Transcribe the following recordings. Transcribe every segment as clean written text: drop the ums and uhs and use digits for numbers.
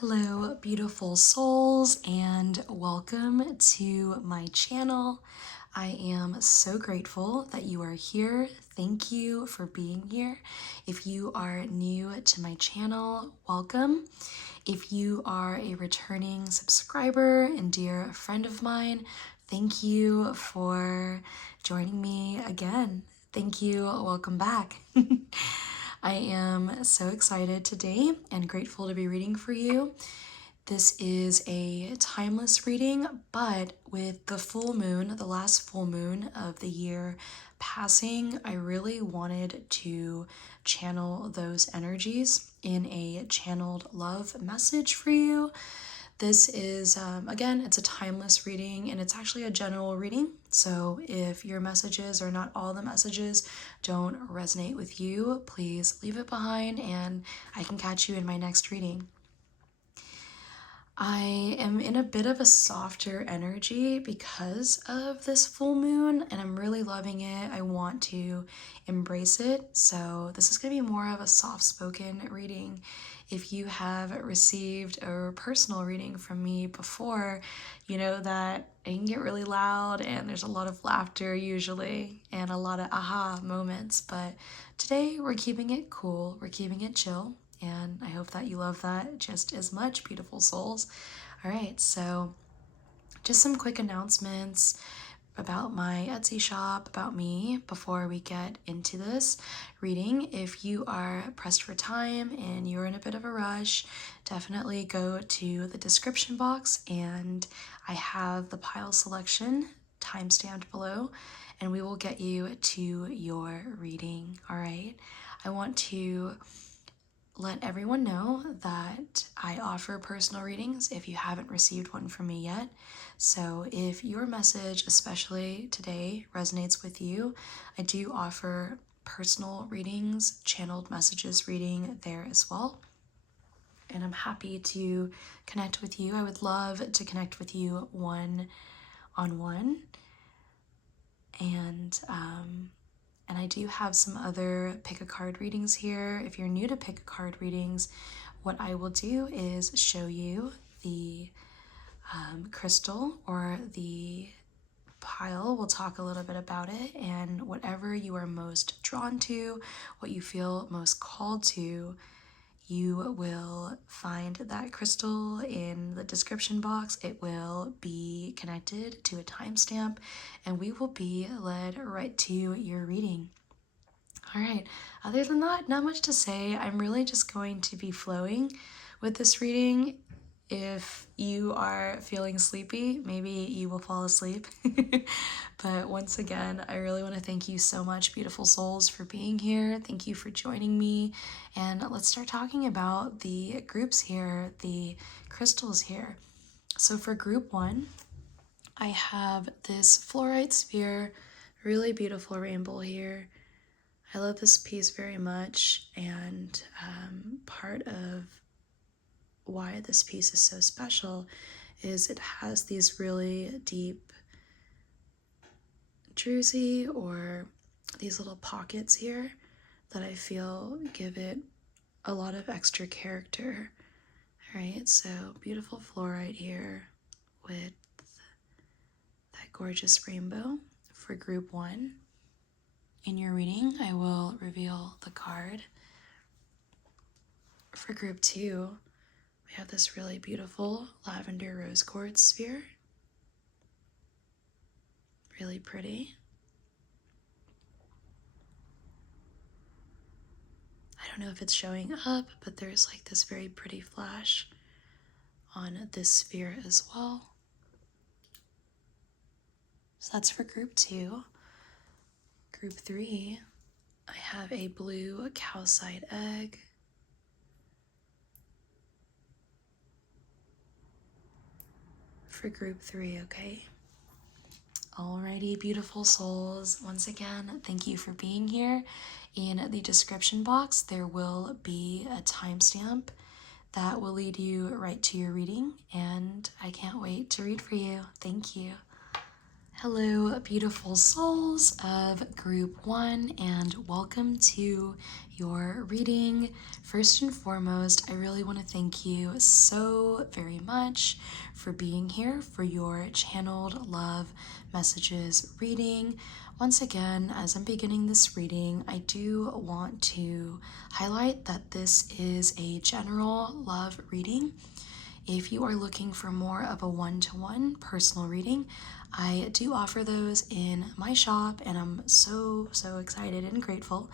Hello, beautiful souls, and welcome to my channel. I am so grateful that you are here. Thank you for being here. If you are new to my channel, welcome. If you are a returning subscriber and dear friend of mine, thank you for joining me again. Thank you. Welcome back. I am so excited today and grateful to be reading for you. This is a timeless reading, but with the full moon, the last full moon of the year passing, I really wanted to channel those energies in a channeled love message for you. This is, again, it's a timeless reading and it's actually a general reading. So if your messages or not all the messages don't resonate with you, please leave it behind and I can catch you in my next reading. I am in a bit of a softer energy because of this full moon and I'm really loving it. I want to embrace it. So this is going to be more of a soft-spoken reading. If you have received a personal reading from me before, you know that it can get really loud and there's a lot of laughter usually and a lot of aha moments. But today we're keeping it cool, we're keeping it chill. And I hope that you love that just as much, beautiful souls. All right, so just some quick announcements about my Etsy shop, about me, before we get into this reading. If you are pressed for time and you're in a bit of a rush, definitely go to the description box and I have the pile selection timestamped below and we will get you to your reading. All right, I want to let everyone know that I offer personal readings if you haven't received one from me yet. So if your message, especially today, resonates with you, I do offer personal readings, channeled messages reading there as well. And I'm happy to connect with you. I would love to connect with you one-on-one. And I do have some other pick a card readings here. If you're new to pick a card readings, what I will do is show you the crystal or the pile. We'll talk a little bit about it, and whatever you are most drawn to, what you feel most called to, you will find that crystal in the description box. It will be connected to a timestamp and we will be led right to your reading. All right, other than that, not much to say. I'm really just going to be flowing with this reading. If you are feeling sleepy, maybe you will fall asleep. But once again, I really want to thank you so much, beautiful souls, for being here. Thank you for joining me. And let's start talking about the groups here, the crystals here. So for group one, I have this fluorite sphere, really beautiful rainbow here. I love this piece very much, and part of why this piece is so special is it has these really deep druzy or these little pockets here that I feel give it a lot of extra character. All right, so beautiful fluorite here with that gorgeous rainbow for group one. In your reading, I will reveal the card. For group two, we have this really beautiful lavender rose quartz sphere. Really pretty. I don't know if it's showing up, but there's like this very pretty flash on this sphere as well. So that's for group two. Group three, I have a blue calcite egg. For group three, okay? Alrighty, beautiful souls. Once again, thank you for being here. In the description box, there will be a timestamp that will lead you right to your reading, and I can't wait to read for you. Thank you. Hello, beautiful souls of Group 1, and welcome to your reading. First and foremost, I really want to thank you so very much for being here for your channeled love messages reading. Once again, as I'm beginning this reading, I do want to highlight that this is a general love reading. If you are looking for more of a one-to-one personal reading, I do offer those in my shop, and I'm so excited and grateful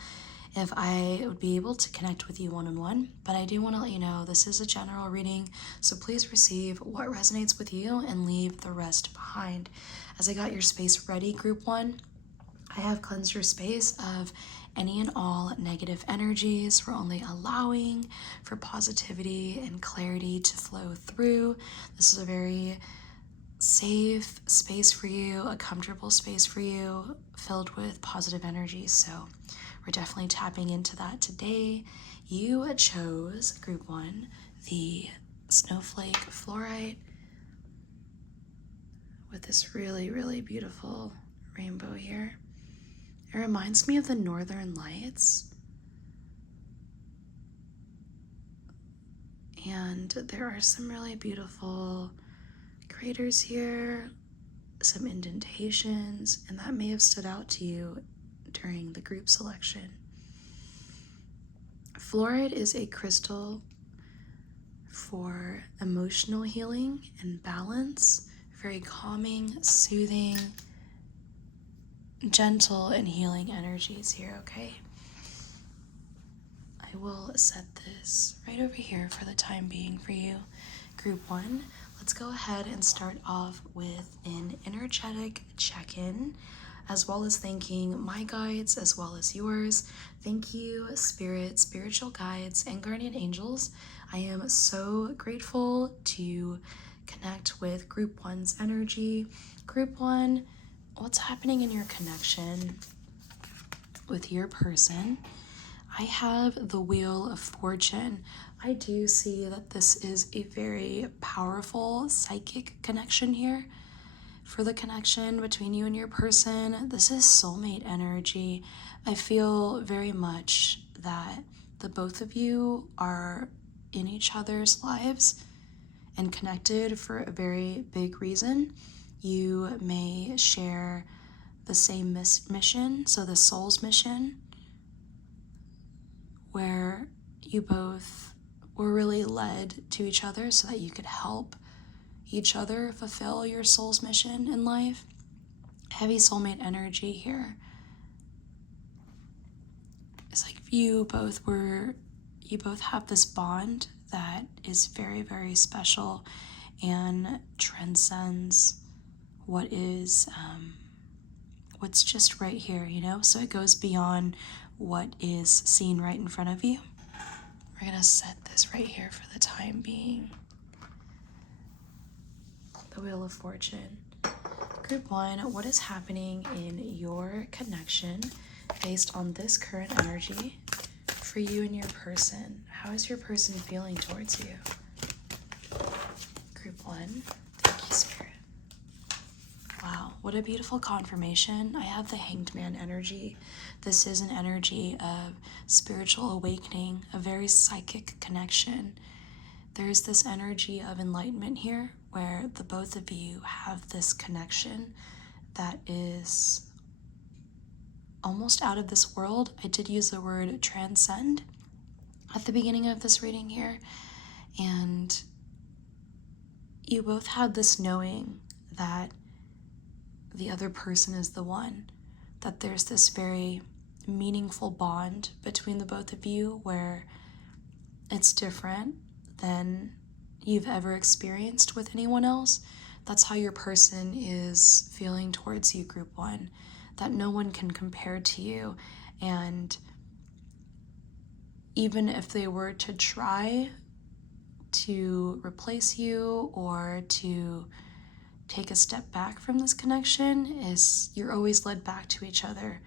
if I would be able to connect with you one-on-one. But I do want to let you know this is a general reading, so please receive what resonates with you and leave the rest behind. As I got your space ready, Group 1, I have cleansed your space of any and all negative energies. We're only allowing for positivity and clarity to flow through. This is a very safe space for you, a comfortable space for you, filled with positive energy. So we're definitely tapping into that today. You chose, Group 1, the Snowflake Fluorite with this really beautiful rainbow here. It reminds me of the Northern Lights. And there are some really beautiful craters here, some indentations, and that may have stood out to you during the group selection. Fluorite is a crystal for emotional healing and balance, very calming, soothing, gentle, and healing energies here, okay? I will set this right over here for the time being for you. Group 1, let's go ahead and start off with an energetic check-in, as well as thanking my guides as well as yours. Thank you, Spirit, spiritual guides, and guardian angels. I am so grateful to connect with Group 1's energy. Group 1, what's happening in your connection with your person? I have the Wheel of Fortune. I do see that this is a very powerful psychic connection here. For the connection between you and your person, this is soulmate energy. I feel very much that the both of you are in each other's lives and connected for a very big reason. You may share the same mission, so the soul's mission, where you both were really led to each other so that you could help each other fulfill your soul's mission in life. Heavy soulmate energy here. It's like you both have this bond that is very special and transcends what is what's just right here, you know? So it goes beyond what is seen right in front of you. We're gonna set this right here for the time being. The Wheel of Fortune. Group 1, what is happening in your connection based on this current energy for you and your person? How is your person feeling towards you? Group 1, thank you, Spirit. Wow, what a beautiful confirmation. I have the Hanged Man energy. This is an energy of spiritual awakening, a very psychic connection. There's this energy of enlightenment here where the both of you have this connection that is almost out of this world. I did use the word transcend at the beginning of this reading here, and you both had this knowing that the other person is the one, that there's this very meaningful bond between the both of you where it's different than you've ever experienced with anyone else. That's how your person is feeling towards you, Group 1, that no one can compare to you. And even if they were to try to replace you or to take a step back from this connection, is you're always led back to each other.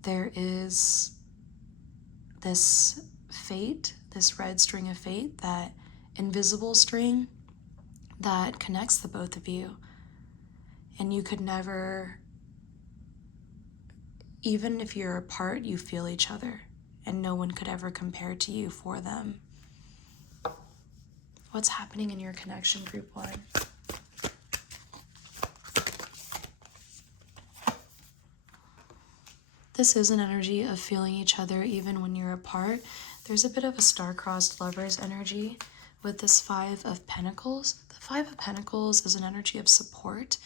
There is this fate, this red string of fate, that invisible string that connects the both of you. And you could never, even if you're apart, you feel each other, and no one could ever compare to you for them. What's happening in your connection, group 1? This is an energy of feeling each other even when you're apart. There's a bit of a star-crossed lovers energy with this 5 of Pentacles. The 5 of Pentacles is an energy of support,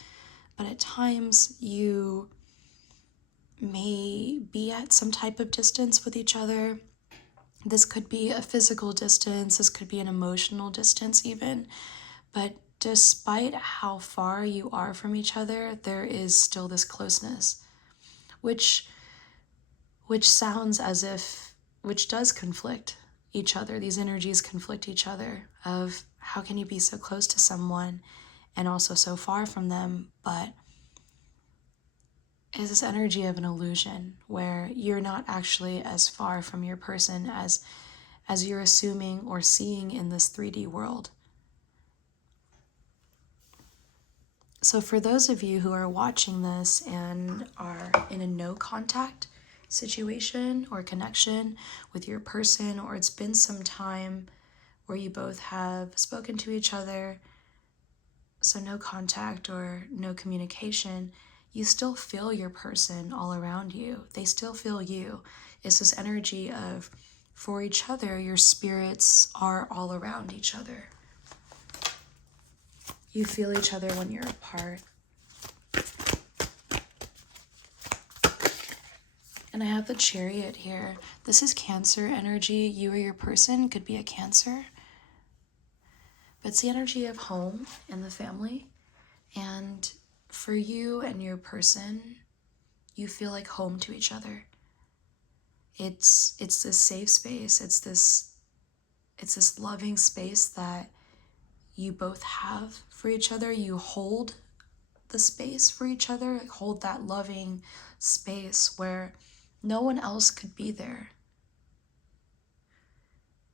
but at times you may be at some type of distance with each other. This could be a physical distance, this could be an emotional distance even, but despite how far you are from each other, there is still this closeness, which sounds as if, which does conflict each other. These energies conflict each other of how can you be so close to someone and also so far from them, but is this energy of an illusion where you're not actually as far from your person as you're assuming or seeing in this 3D world. So for those of you who are watching this and are in a no contact situation or connection with your person, or it's been some time where you both have spoken to each other, so no contact or no communication, you still feel your person all around you. They still feel you. It's this energy of, for each other, your spirits are all around each other. You feel each other when you're apart. And I have the Chariot here. This is Cancer energy. You or your person could be a Cancer. But it's the energy of home and the family. And for you and your person, you feel like home to each other. It's this safe space. It's this loving space that you both have for each other. You hold the space for each other, hold that loving space where no one else could be there.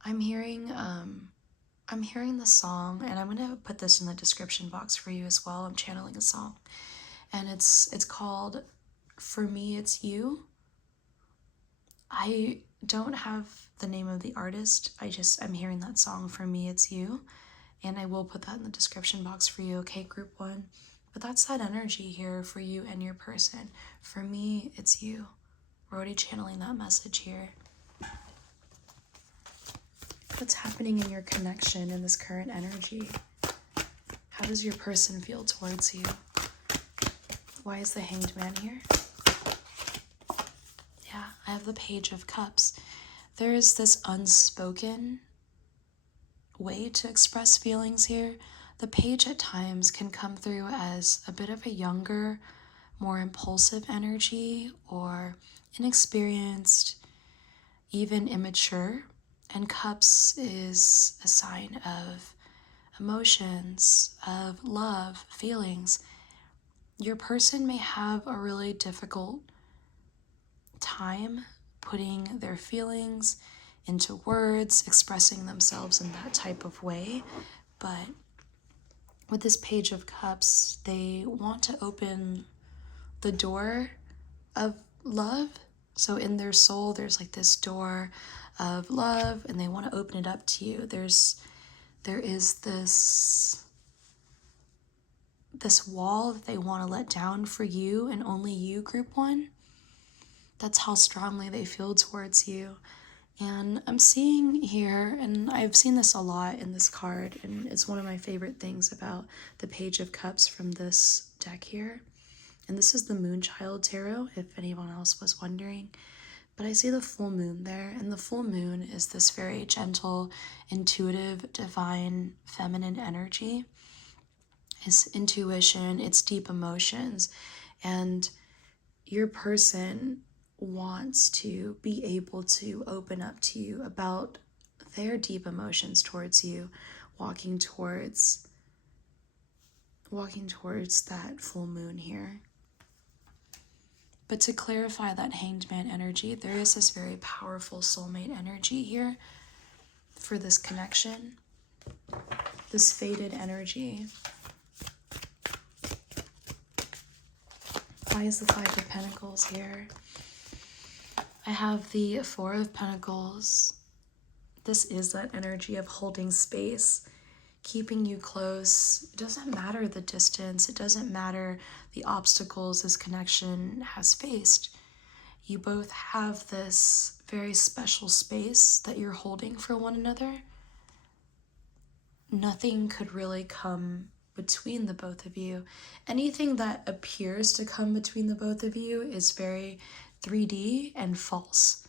I'm hearing the song, and I'm gonna put this in the description box for you as well. I'm channeling a song, and it's called "For Me It's You." I don't have the name of the artist. I'm hearing that song, "For Me It's You," and I will put that in the description box for you, okay, group 1? But that's that energy here for you and your person. For me, it's you. We're already channeling that message here. What's happening in your connection in this current energy? How does your person feel towards you? Why is the Hanged Man here? Yeah, I have the Page of Cups. There is this unspoken way to express feelings here. The Page at times can come through as a bit of a younger, more impulsive energy, or inexperienced, even immature. And Cups is a sign of emotions, of love, feelings. Your person may have a really difficult time putting their feelings into words, expressing themselves in that type of way. But with this Page of Cups, they want to open the door of love. So in their soul, there's like this door of love, and they want to open it up to you. There is this wall that they want to let down for you and only you, group 1. That's how strongly they feel towards you. And I'm seeing here, and I've seen this a lot in this card, and it's one of my favorite things about the Page of Cups from this deck here. And this is the Moonchild Tarot, if anyone else was wondering. But I see the full moon there, and the full moon is this very gentle, intuitive, divine, feminine energy. It's intuition, it's deep emotions, and your person wants to be able to open up to you about their deep emotions towards you, walking towards that full moon here. But to clarify that Hanged Man energy, there is this very powerful soulmate energy here for this connection, this fated energy. Why is the Five of Pentacles here? I have the Four of Pentacles. This is that energy of holding space, keeping you close. It doesn't matter the distance. It doesn't matter the obstacles this connection has faced. You both have this very special space that you're holding for one another. Nothing could really come between the both of you. Anything that appears to come between the both of you is very 3D and false.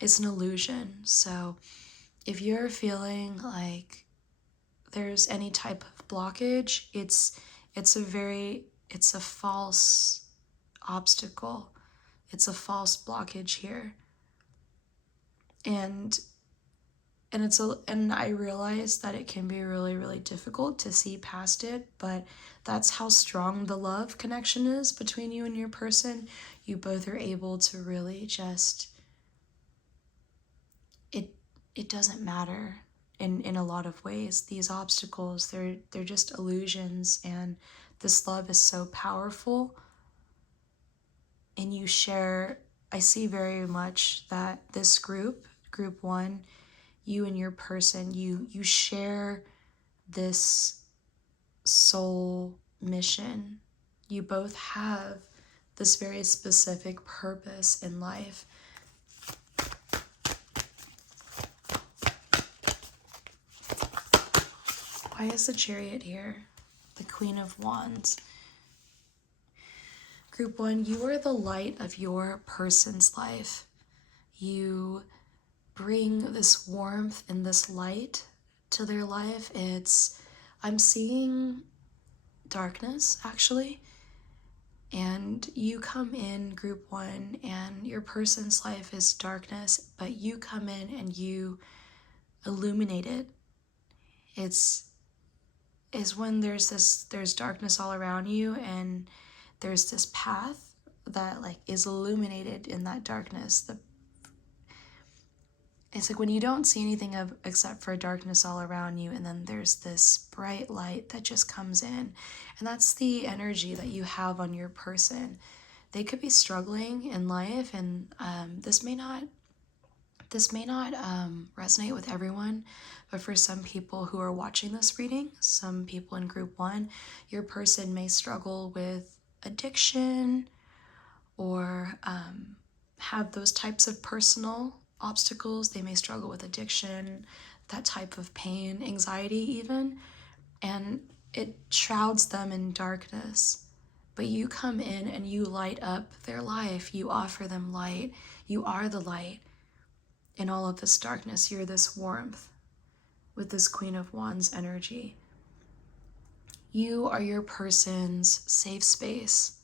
It's an illusion. So if you're feeling like there's any type of blockage, it's a false obstacle. It's a false blockage here. And I realize that it can be really, really difficult to see past it, but that's how strong the love connection is between you and your person. You both are able to really just, it doesn't matter in a lot of ways. These obstacles, they're just illusions, and this love is so powerful. And you share, I see very much that this group one, you and your person, you share this soul mission. You both have this very specific purpose in life. Why is the Chariot here? The Queen of Wands. Group one, you are the light of your person's life. You bring this warmth and this light to their life. I'm seeing darkness, actually. And you come in, group one, and your person's life is darkness, but you come in and you illuminate it. It's when there's darkness all around you, and there's this path that like is illuminated in that darkness. It's like when you don't see anything except for darkness all around you, and then there's this bright light that just comes in. And that's the energy that you have on your person. They could be struggling in life, and this may not resonate with everyone, but for some people who are watching this reading, some people in group one, your person may struggle with addiction or have those types of personal obstacles. They may struggle with addiction, that type of pain, anxiety even, and it shrouds them in darkness. But you come in and you light up their life. You offer them light. You are the light. In all of this darkness, you're this warmth with this Queen of Wands energy. You are your person's safe space.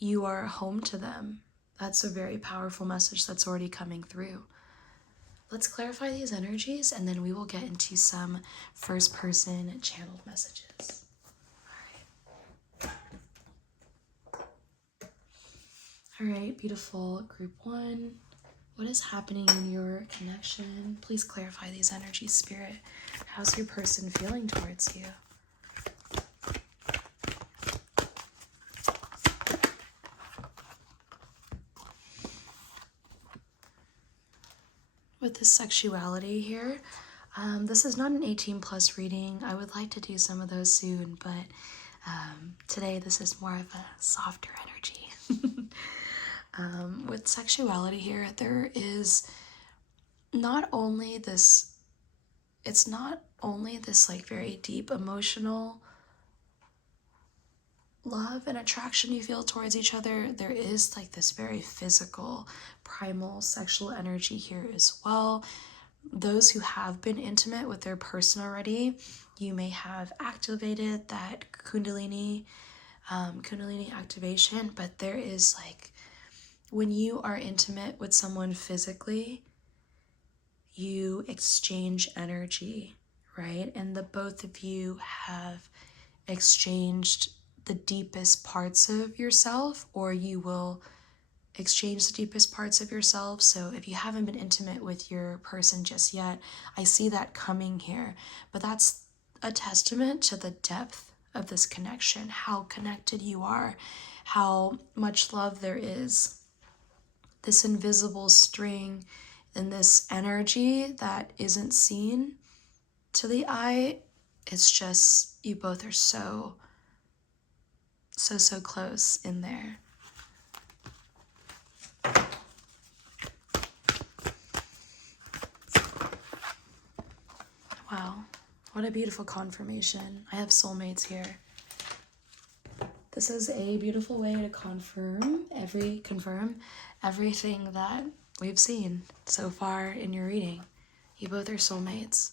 You are home to them. That's a very powerful message that's already coming through. Let's clarify these energies, and then we will get into some first-person channeled messages. All right, beautiful group one. What is happening in your connection? Please clarify these energies, Spirit. How's your person feeling towards you? With this sexuality here, this is not an 18+ reading. I would like to do some of those soon, but today this is more of a softer energy. With sexuality here, there is not only this, it's not only this like very deep emotional love and attraction you feel towards each other, there is like this very physical, primal sexual energy here as well. Those who have been intimate with their person already, you may have activated that Kundalini activation, but there is like, when you are intimate with someone physically, you exchange energy, right? And the both of you have exchanged the deepest parts of yourself, or you will exchange the deepest parts of yourself. So if you haven't been intimate with your person just yet, I see that coming here. But that's a testament to the depth of this connection, how connected you are, how much love there is. This invisible string and this energy that isn't seen to the eye, it's just, you both are so close in there. Wow, what a beautiful confirmation. I have soulmates here. This is a beautiful way to confirm everything that we've seen so far in your reading. You both are soulmates.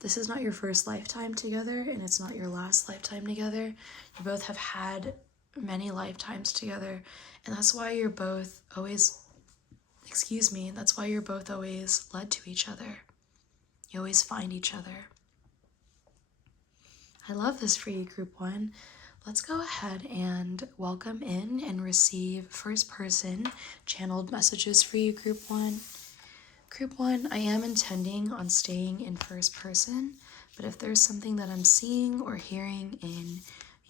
This is not your first lifetime together, and it's not your last lifetime together. You both have had many lifetimes together, and that's why you're both always, that's why you're both always led to each other. You always find each other. I love this for you, Group 1. Let's go ahead and welcome in and receive first person channeled messages for you, Group 1. Group 1, I am intending on staying in first person, but if there's something that I'm seeing or hearing in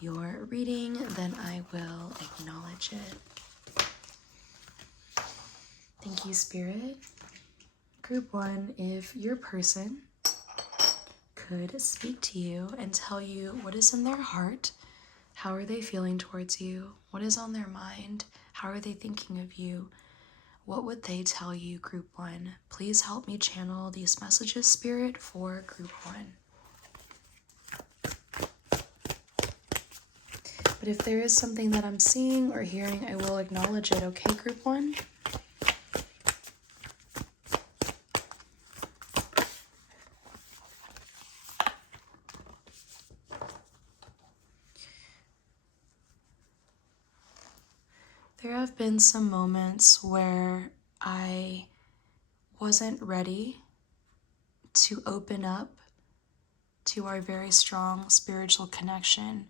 your reading, then I will acknowledge it. Thank you, Spirit. Group 1, if your person could speak to you and tell you what is in their heart, how are they feeling towards you, what is on their mind, how are they thinking of you, what would they tell you, Group 1? Please help me channel these messages, Spirit, for Group 1. But if there is something that I'm seeing or hearing, I will acknowledge it, okay, Group 1? There have been some moments where I wasn't ready to open up to our very strong spiritual connection.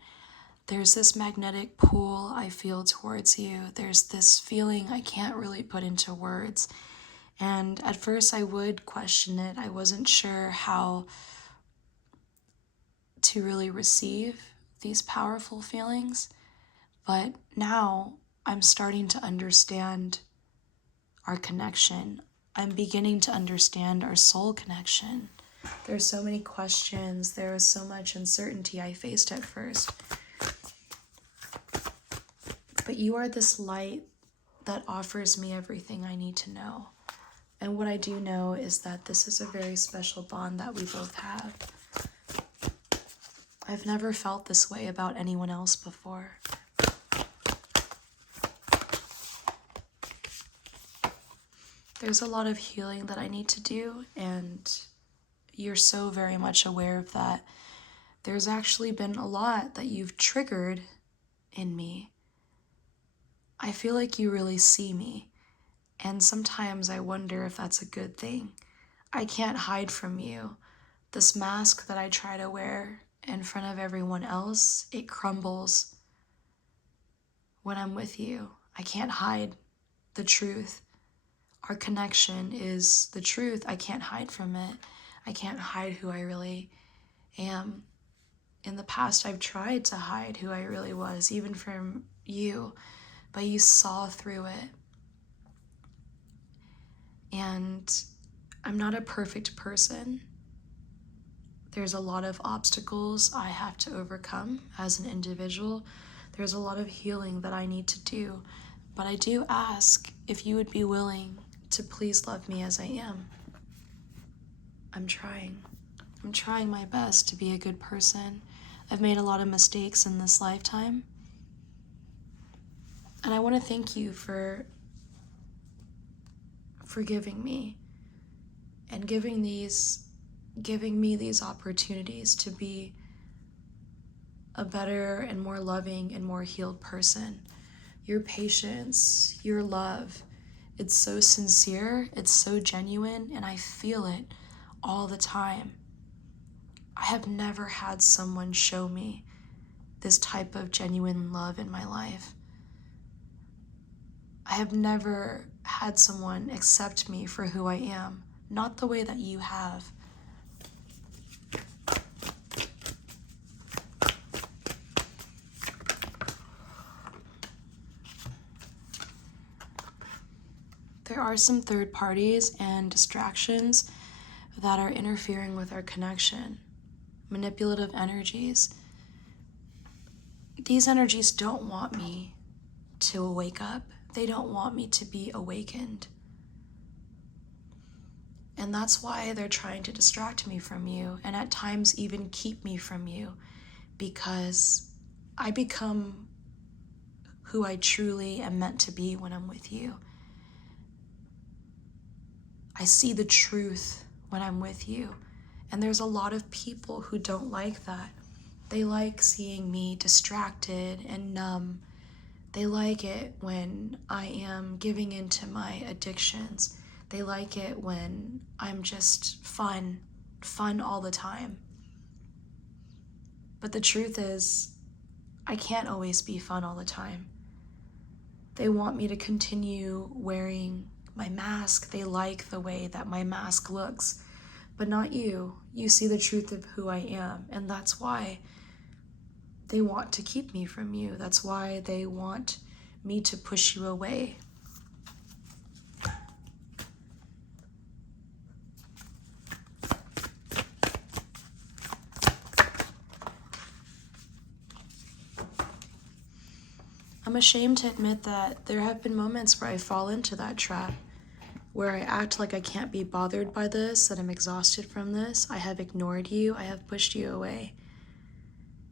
There's this magnetic pull I feel towards you. There's this feeling I can't really put into words. And at first I would question it. I wasn't sure how to really receive these powerful feelings. But now I'm starting to understand our connection. I'm beginning to understand our soul connection. There's so many questions. There was so much uncertainty I faced at first. But you are this light that offers me everything I need to know. And what I do know is that this is a very special bond that we both have. I've never felt this way about anyone else before. There's a lot of healing that I need to do, and you're so very much aware of that. There's actually been a lot that you've triggered in me. I feel like you really see me, and sometimes I wonder if that's a good thing. I can't hide from you. This mask that I try to wear in front of everyone else, it crumbles when I'm with you. I can't hide the truth. Our connection is the truth. I can't hide from it. I can't hide who I really am. In the past, I've tried to hide who I really was, even from you, but you saw through it. And I'm not a perfect person. There's a lot of obstacles I have to overcome as an individual. There's a lot of healing that I need to do. But I do ask if you would be willing to please love me as I am. I'm trying. I'm trying my best to be a good person. I've made a lot of mistakes in this lifetime. And I want to thank you for forgiving me and giving me these opportunities to be a better and more loving and more healed person. Your patience, your love, it's so sincere, it's so genuine, and I feel it all the time. I have never had someone show me this type of genuine love in my life. I have never had someone accept me for who I am, not the way that you have. there are some third parties and distractions that are interfering with our connection. Manipulative energies. These energies don't want me to wake up. They don't want me to be awakened. And that's why they're trying to distract me from you, and at times even keep me from you, because I become who I truly am meant to be when I'm with you. I see the truth when I'm with you. And there's a lot of people who don't like that. They like seeing me distracted and numb. They like it when I am giving into my addictions. They like it when I'm just fun all the time. But the truth is, I can't always be fun all the time. They want me to continue wearing my mask. They like the way that my mask looks, but not you. You see the truth of who I am, and that's why they want to keep me from you. That's why they want me to push you away. I'm ashamed to admit that there have been moments where I fall into that trap, where I act like I can't be bothered by this, that I'm exhausted from this. I have ignored you. I have pushed you away.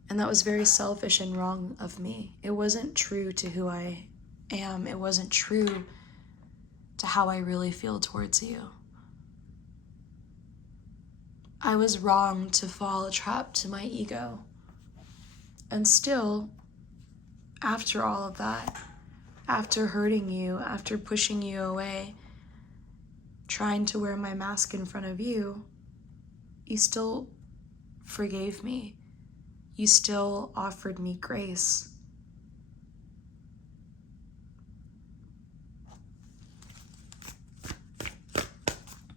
And that was very selfish and wrong of me. It wasn't true to who I am. It wasn't true to how I really feel towards you. I was wrong to fall trapped to my ego. And still, after all of that, after hurting you, after pushing you away, trying to wear my mask in front of you, you still forgave me. You still offered me grace.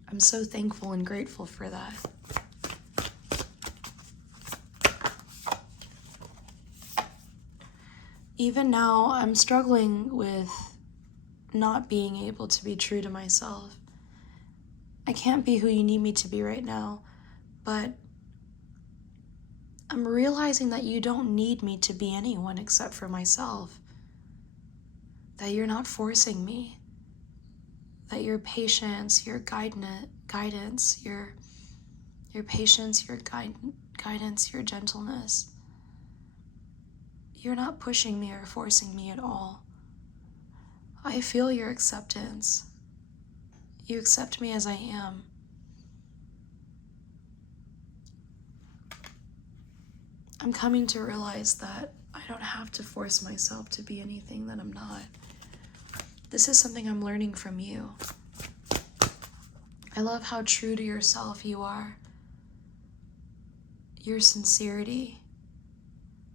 I'm so thankful and grateful for that. Even now, I'm struggling with not being able to be true to myself. I can't be who you need me to be right now, but I'm realizing that you don't need me to be anyone except for myself. That you're not forcing me. That your patience, your guidance, your patience, your guidance, your gentleness, you're not pushing me or forcing me at all. I feel your acceptance. You accept me as I am. I'm coming to realize that I don't have to force myself to be anything that I'm not. This is something I'm learning from you. I love how true to yourself you are. Your sincerity.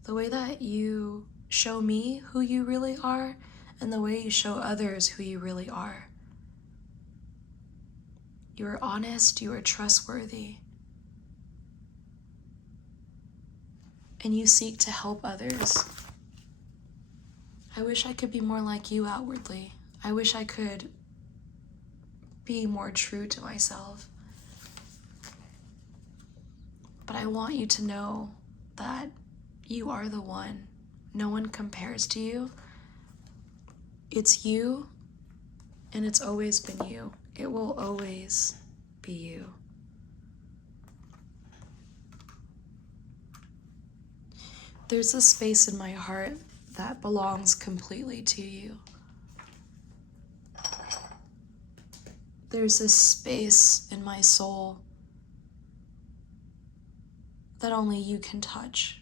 The way that you show me who you really are, and the way you show others who you really are. You are honest, you are trustworthy. And you seek to help others. I wish I could be more like you outwardly. I wish I could be more true to myself. But I want you to know that you are the one. No one compares to you. It's you, and it's always been you. It will always be you. There's a space in my heart that belongs completely to you. There's a space in my soul that only you can touch.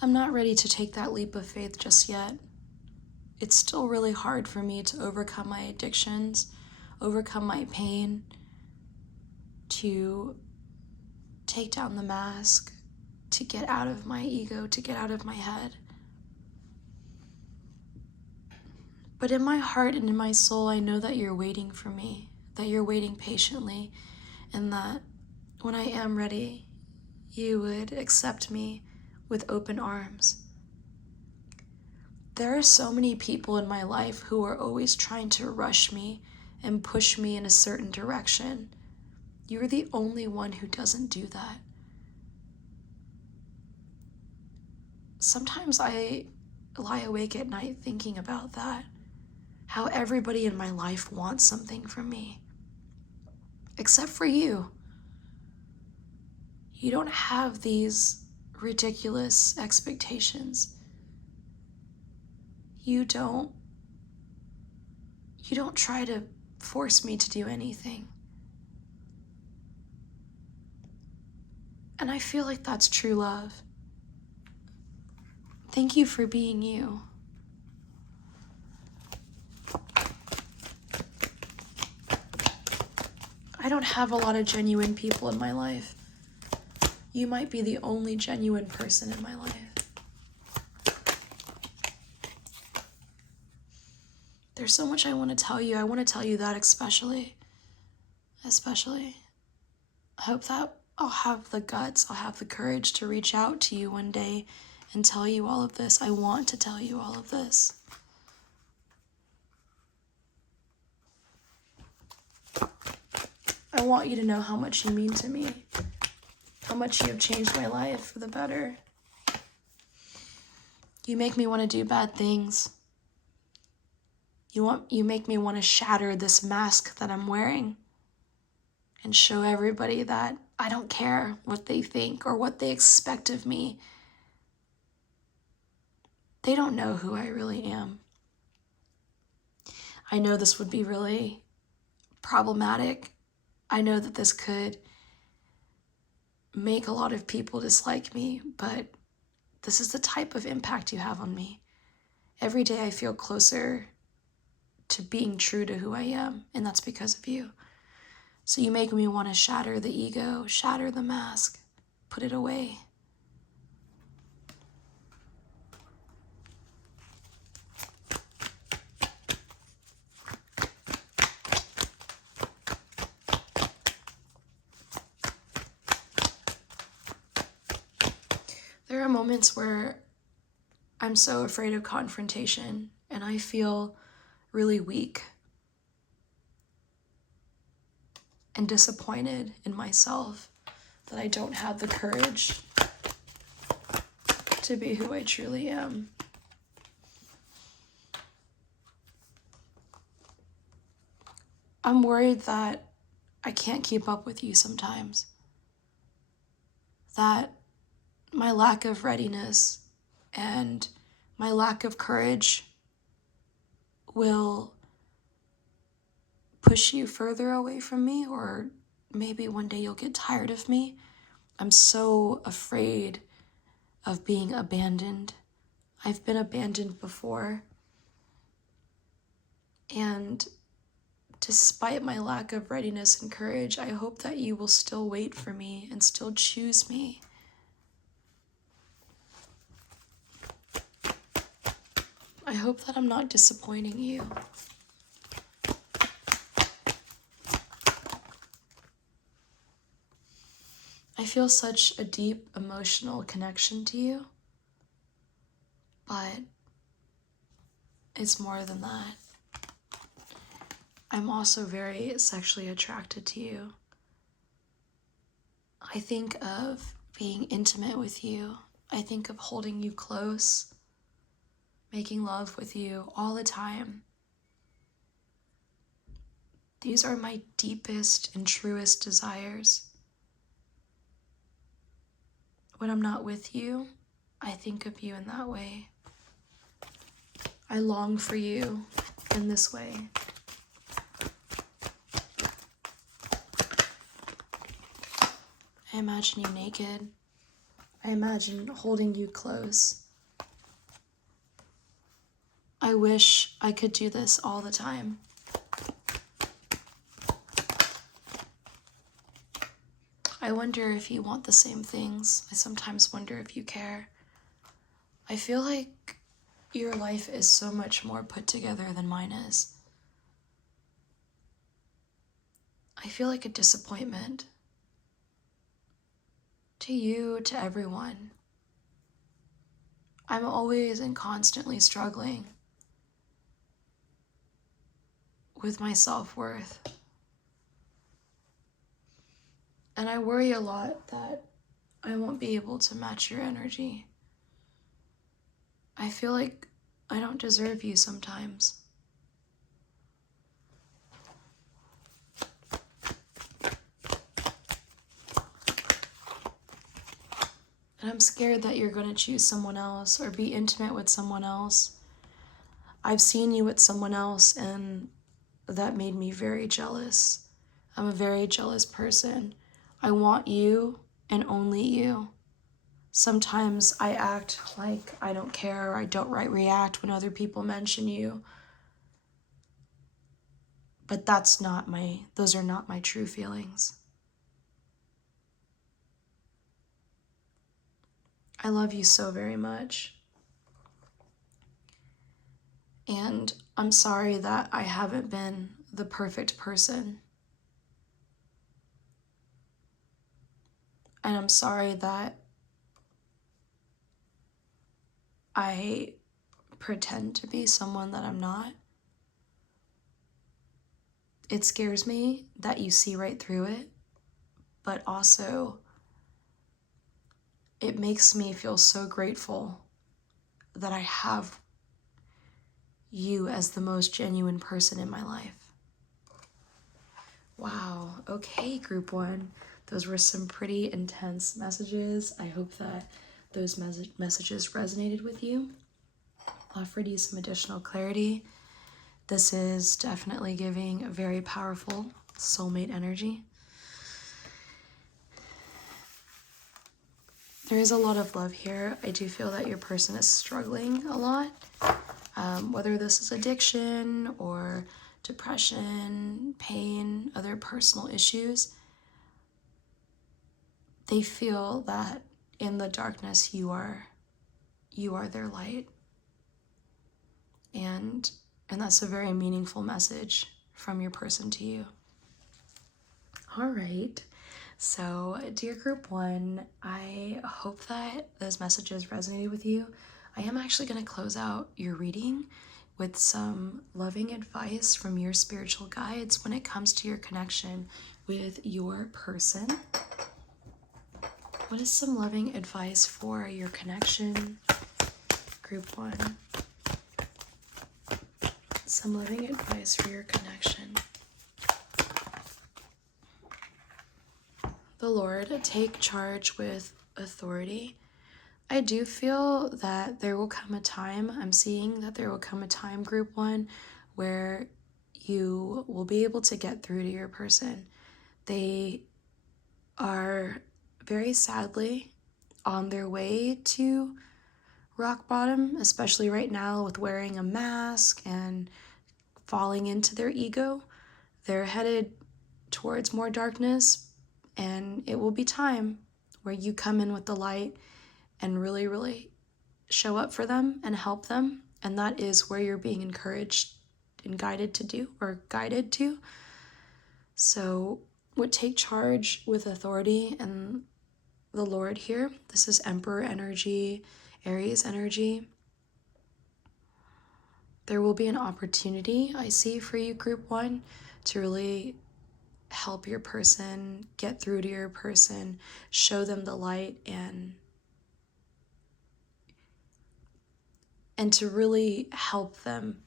I'm not ready to take that leap of faith just yet. it's still really hard for me to overcome my addictions, overcome my pain, to take down the mask, to get out of my ego, to get out of my head. But in my heart and in my soul, I know that you're waiting for me, that you're waiting patiently, and that when I am ready, you would accept me with open arms. There are so many people in my life who are always trying to rush me and push me in a certain direction. You're the only one who doesn't do that. Sometimes I lie awake at night thinking about that, how everybody in my life wants something from me, except for you. You don't have these ridiculous expectations. You don't try to force me to do anything. And I feel like that's true love. Thank you for being you. I don't have a lot of genuine people in my life. You might be the only genuine person in my life. There's so much I want to tell you. I want to tell you that especially. I hope that I'll have the guts, I'll have the courage to reach out to you one day and tell you all of this. I want to tell you all of this. I want you to know how much you mean to me, how much you have changed my life for the better. You make me want to do bad things. You make me want to shatter this mask that I'm wearing and show everybody that I don't care what they think or what they expect of me. They don't know who I really am. I know this would be really problematic. I know that this could make a lot of people dislike me, but this is the type of impact you have on me. Every day I feel closer to being true to who I am, and that's because of you. So you make me want to shatter the ego, shatter the mask, put it away. There are moments where I'm so afraid of confrontation and I feel really weak and disappointed in myself that I don't have the courage to be who I truly am. I'm worried that I can't keep up with you sometimes, that my lack of readiness and my lack of courage will push you further away from me, or maybe one day you'll get tired of me. I'm so afraid of being abandoned. I've been abandoned before. And despite my lack of readiness and courage, I hope that you will still wait for me and still choose me. I hope that I'm not disappointing you. I feel such a deep emotional connection to you, but it's more than that. I'm also very sexually attracted to you. I think of being intimate with you. I think of holding you close, making love with you all the time. These are my deepest and truest desires. When I'm not with you, I think of you in that way. I long for you in this way. I imagine you naked. I imagine holding you close. I wish I could do this all the time. I wonder if you want the same things. I sometimes wonder if you care. I feel like your life is so much more put together than mine is. I feel like a disappointment. To you, to everyone. I'm always and constantly struggling with my self-worth. And I worry a lot that I won't be able to match your energy. I feel like I don't deserve you sometimes. And I'm scared that you're going to choose someone else or be intimate with someone else. I've seen you with someone else, and that made me very jealous. I'm a very jealous person. I want you and only you. Sometimes I act like I don't care or I don't react when other people mention you. But those are not my true feelings. I love you so very much. And I'm sorry that I haven't been the perfect person. And I'm sorry that I pretend to be someone that I'm not. It scares me that you see right through it, but also it makes me feel so grateful that I have you as the most genuine person in my life. Wow, okay, group one. Those were some pretty intense messages. I hope that those messages resonated with you, offered you some additional clarity. This is definitely giving a very powerful soulmate energy. There is a lot of love here. I do feel that your person is struggling a lot, whether this is addiction or depression, pain, other personal issues. They feel that in the darkness you are their light. And that's a very meaningful message from your person to you. All right. So, dear group one, I hope that those messages resonated with you. I am actually going to close out your reading with some loving advice from your spiritual guides when it comes to your connection with your person. What is some loving advice for your connection, group one? Some loving advice for your connection. The Lord, take charge with authority. I do feel that there will come a time, I'm seeing that there will come a time, group one, where you will be able to get through to your person. They are very sadly on their way to rock bottom, especially right now with wearing a mask and falling into their ego. They're headed towards more darkness, and it will be time where you come in with the light and really, really show up for them and help them. And that is where you're being encouraged and guided to do, or guided to. So would take charge with authority and the Lord here. This is Emperor energy, Aries energy. There will be an opportunity, I see, for you, group one, to really help your person, get through to your person, show them the light, and to really help them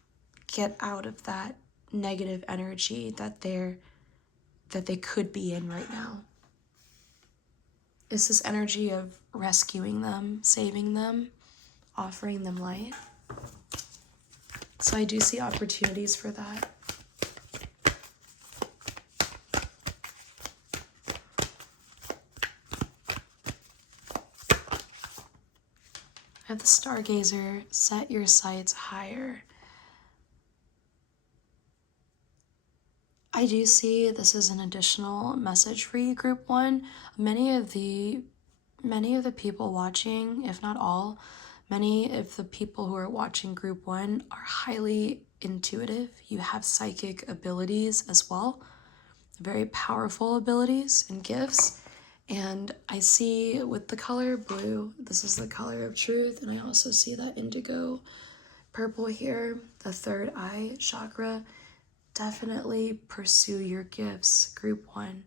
get out of that negative energy that they could be in right now. It's this energy of rescuing them, saving them, offering them light. So I do see opportunities for that. I have the Stargazer, set your sights higher. I do see this is an additional message for you, Group 1. Many of the people watching, if not all, many of the people who are watching Group 1 are highly intuitive. You have psychic abilities as well, very powerful abilities and gifts. And I see with the color blue, this is the color of truth, and I also see that indigo purple here, the third eye chakra. Definitely pursue your gifts, Group 1.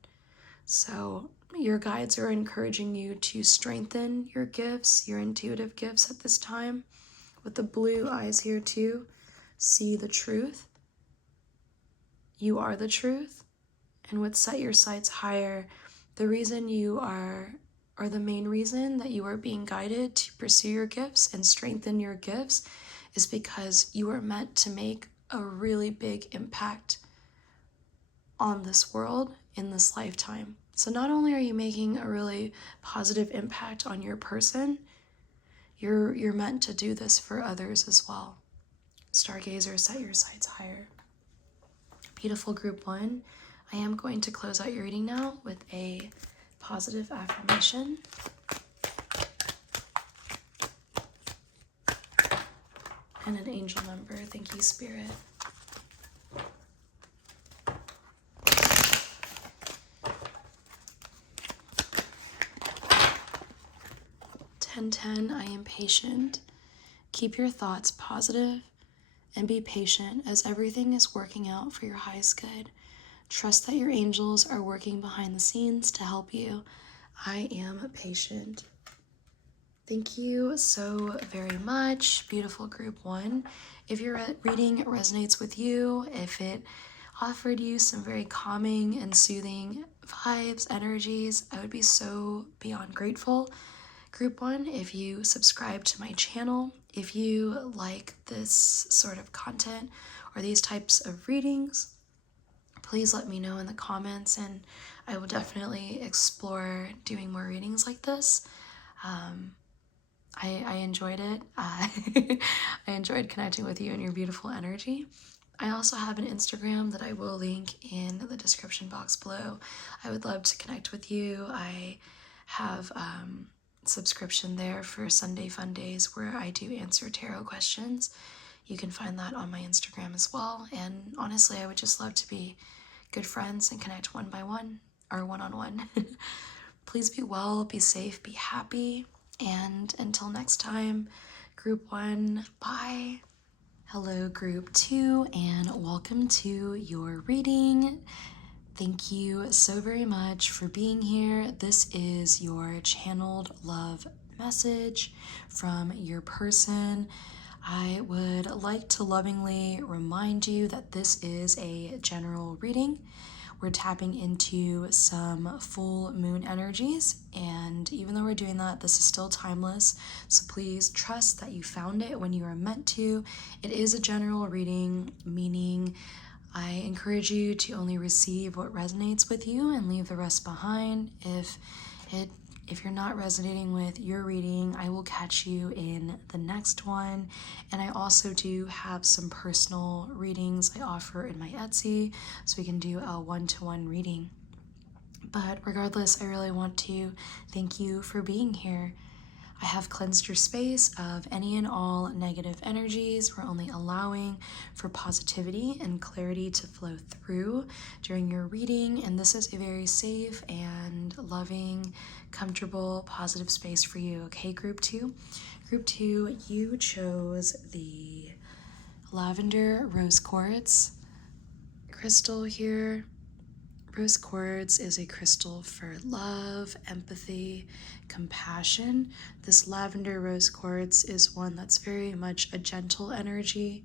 So your guides are encouraging you to strengthen your gifts, your intuitive gifts at this time. With the blue eyes here too, see the truth. You are the truth. And with set your sights higher, the reason you are, or the main reason that you are being guided to pursue your gifts and strengthen your gifts is because you are meant to make a really big impact on this world in this lifetime. So not only are you making a really positive impact on your person, you're meant to do this for others as well. Stargazer, set your sights higher. Beautiful Group 1. I am going to close out your reading now with a positive affirmation. And an angel number. Thank you, Spirit. 10:10, I am patient. Keep your thoughts positive and be patient as everything is working out for your highest good. Trust that your angels are working behind the scenes to help you. I am patient. Thank you so very much, beautiful Group 1. If your reading resonates with you, if it offered you some very calming and soothing vibes, energies, I would be so beyond grateful. Group 1, if you subscribe to my channel, if you like this sort of content or these types of readings, please let me know in the comments and I will definitely explore doing more readings like this. I enjoyed it. I enjoyed connecting with you and your beautiful energy. I also have an Instagram that I will link in the description box below. I would love to connect with you. I have subscription there for Sunday Fun Days where I do answer tarot questions. You can find that on my Instagram as well. And honestly, I would just love to be good friends and connect one by one or one-on-one. Please be well, be safe, be happy. And until next time, Group 1, bye. Hello, Group 2, and welcome to your reading. Thank you so very much for being here. This is your channeled love message from your person. I would like to lovingly remind you that this is a general reading. We're tapping into some full moon energies, and even though we're doing that, this is still timeless, so please trust that you found it when you are meant to. It is a general reading, meaning I encourage you to only receive what resonates with you and leave the rest behind. If you're not resonating with your reading, I will catch you in the next one. And I also do have some personal readings I offer in my Etsy, so we can do a one-to-one reading. But regardless, I really want to thank you for being here. I have cleansed your space of any and all negative energies. We're only allowing for positivity and clarity to flow through during your reading, and this is a very safe and loving, comfortable, positive space for you. Okay, Group 2? Group 2, you chose the Lavender Rose Quartz crystal here. Rose Quartz is a crystal for love, empathy, compassion. This Lavender Rose Quartz is one that's very much a gentle energy,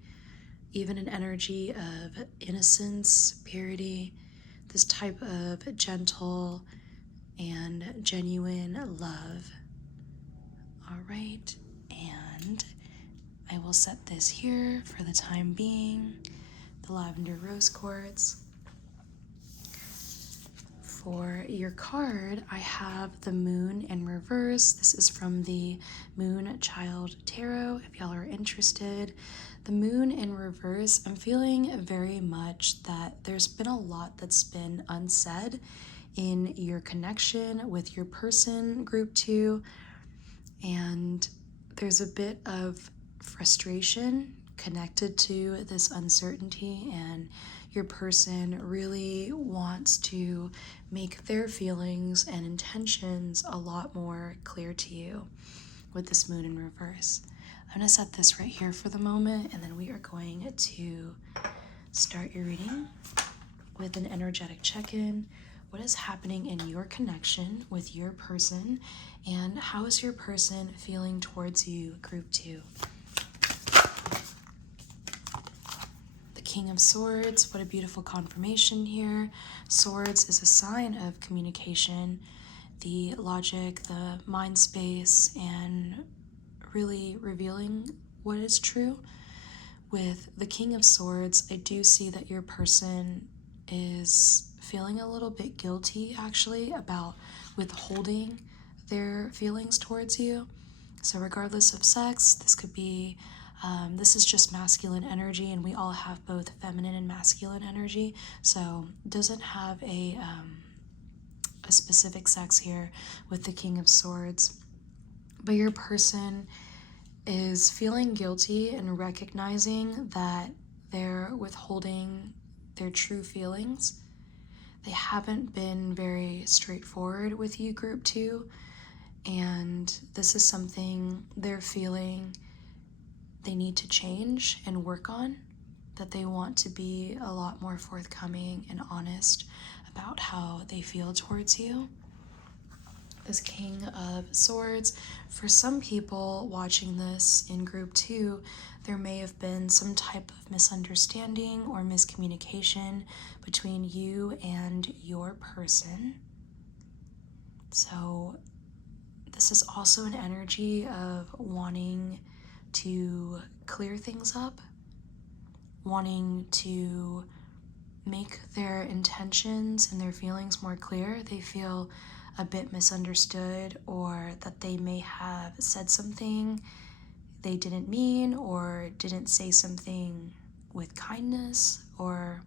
even an energy of innocence, purity, this type of gentle and genuine love. All right, and I will set this here for the time being, the Lavender Rose Quartz. for your card, I have the Moon in reverse. This is from the Moon Child Tarot, if y'all are interested. The Moon in reverse, I'm feeling very much that there's been a lot that's been unsaid in your connection with your person, group 2, and there's a bit of frustration connected to this uncertainty, and your person really wants to make their feelings and intentions a lot more clear to you with this Moon in reverse. I'm going to set this right here for the moment, and then we are going to start your reading with an energetic check-in. What is happening in your connection with your person, and how is your person feeling towards you, group 2? The King of Swords, what a beautiful confirmation here. Swords is a sign of communication, the logic, the mind space, and really revealing what is true. With the King of Swords, I do see that your person is feeling a little bit guilty, actually, about withholding their feelings towards you. So regardless of sex, this could be, this is just masculine energy, and we all have both feminine and masculine energy. So it doesn't have a specific sex here with the King of Swords. But your person is feeling guilty and recognizing that they're withholding their true feelings. They haven't been very straightforward with you, group 2, and this is something they're feeling they need to change and work on, that they want to be a lot more forthcoming and honest about how they feel towards you. This King of Swords, for some people watching this in group 2, there may have been some type of misunderstanding or miscommunication between you and your person. So this is also an energy of wanting to clear things up, wanting to make their intentions and their feelings more clear. They feel a bit misunderstood, or that they may have said something they didn't mean, or didn't say something with kindness or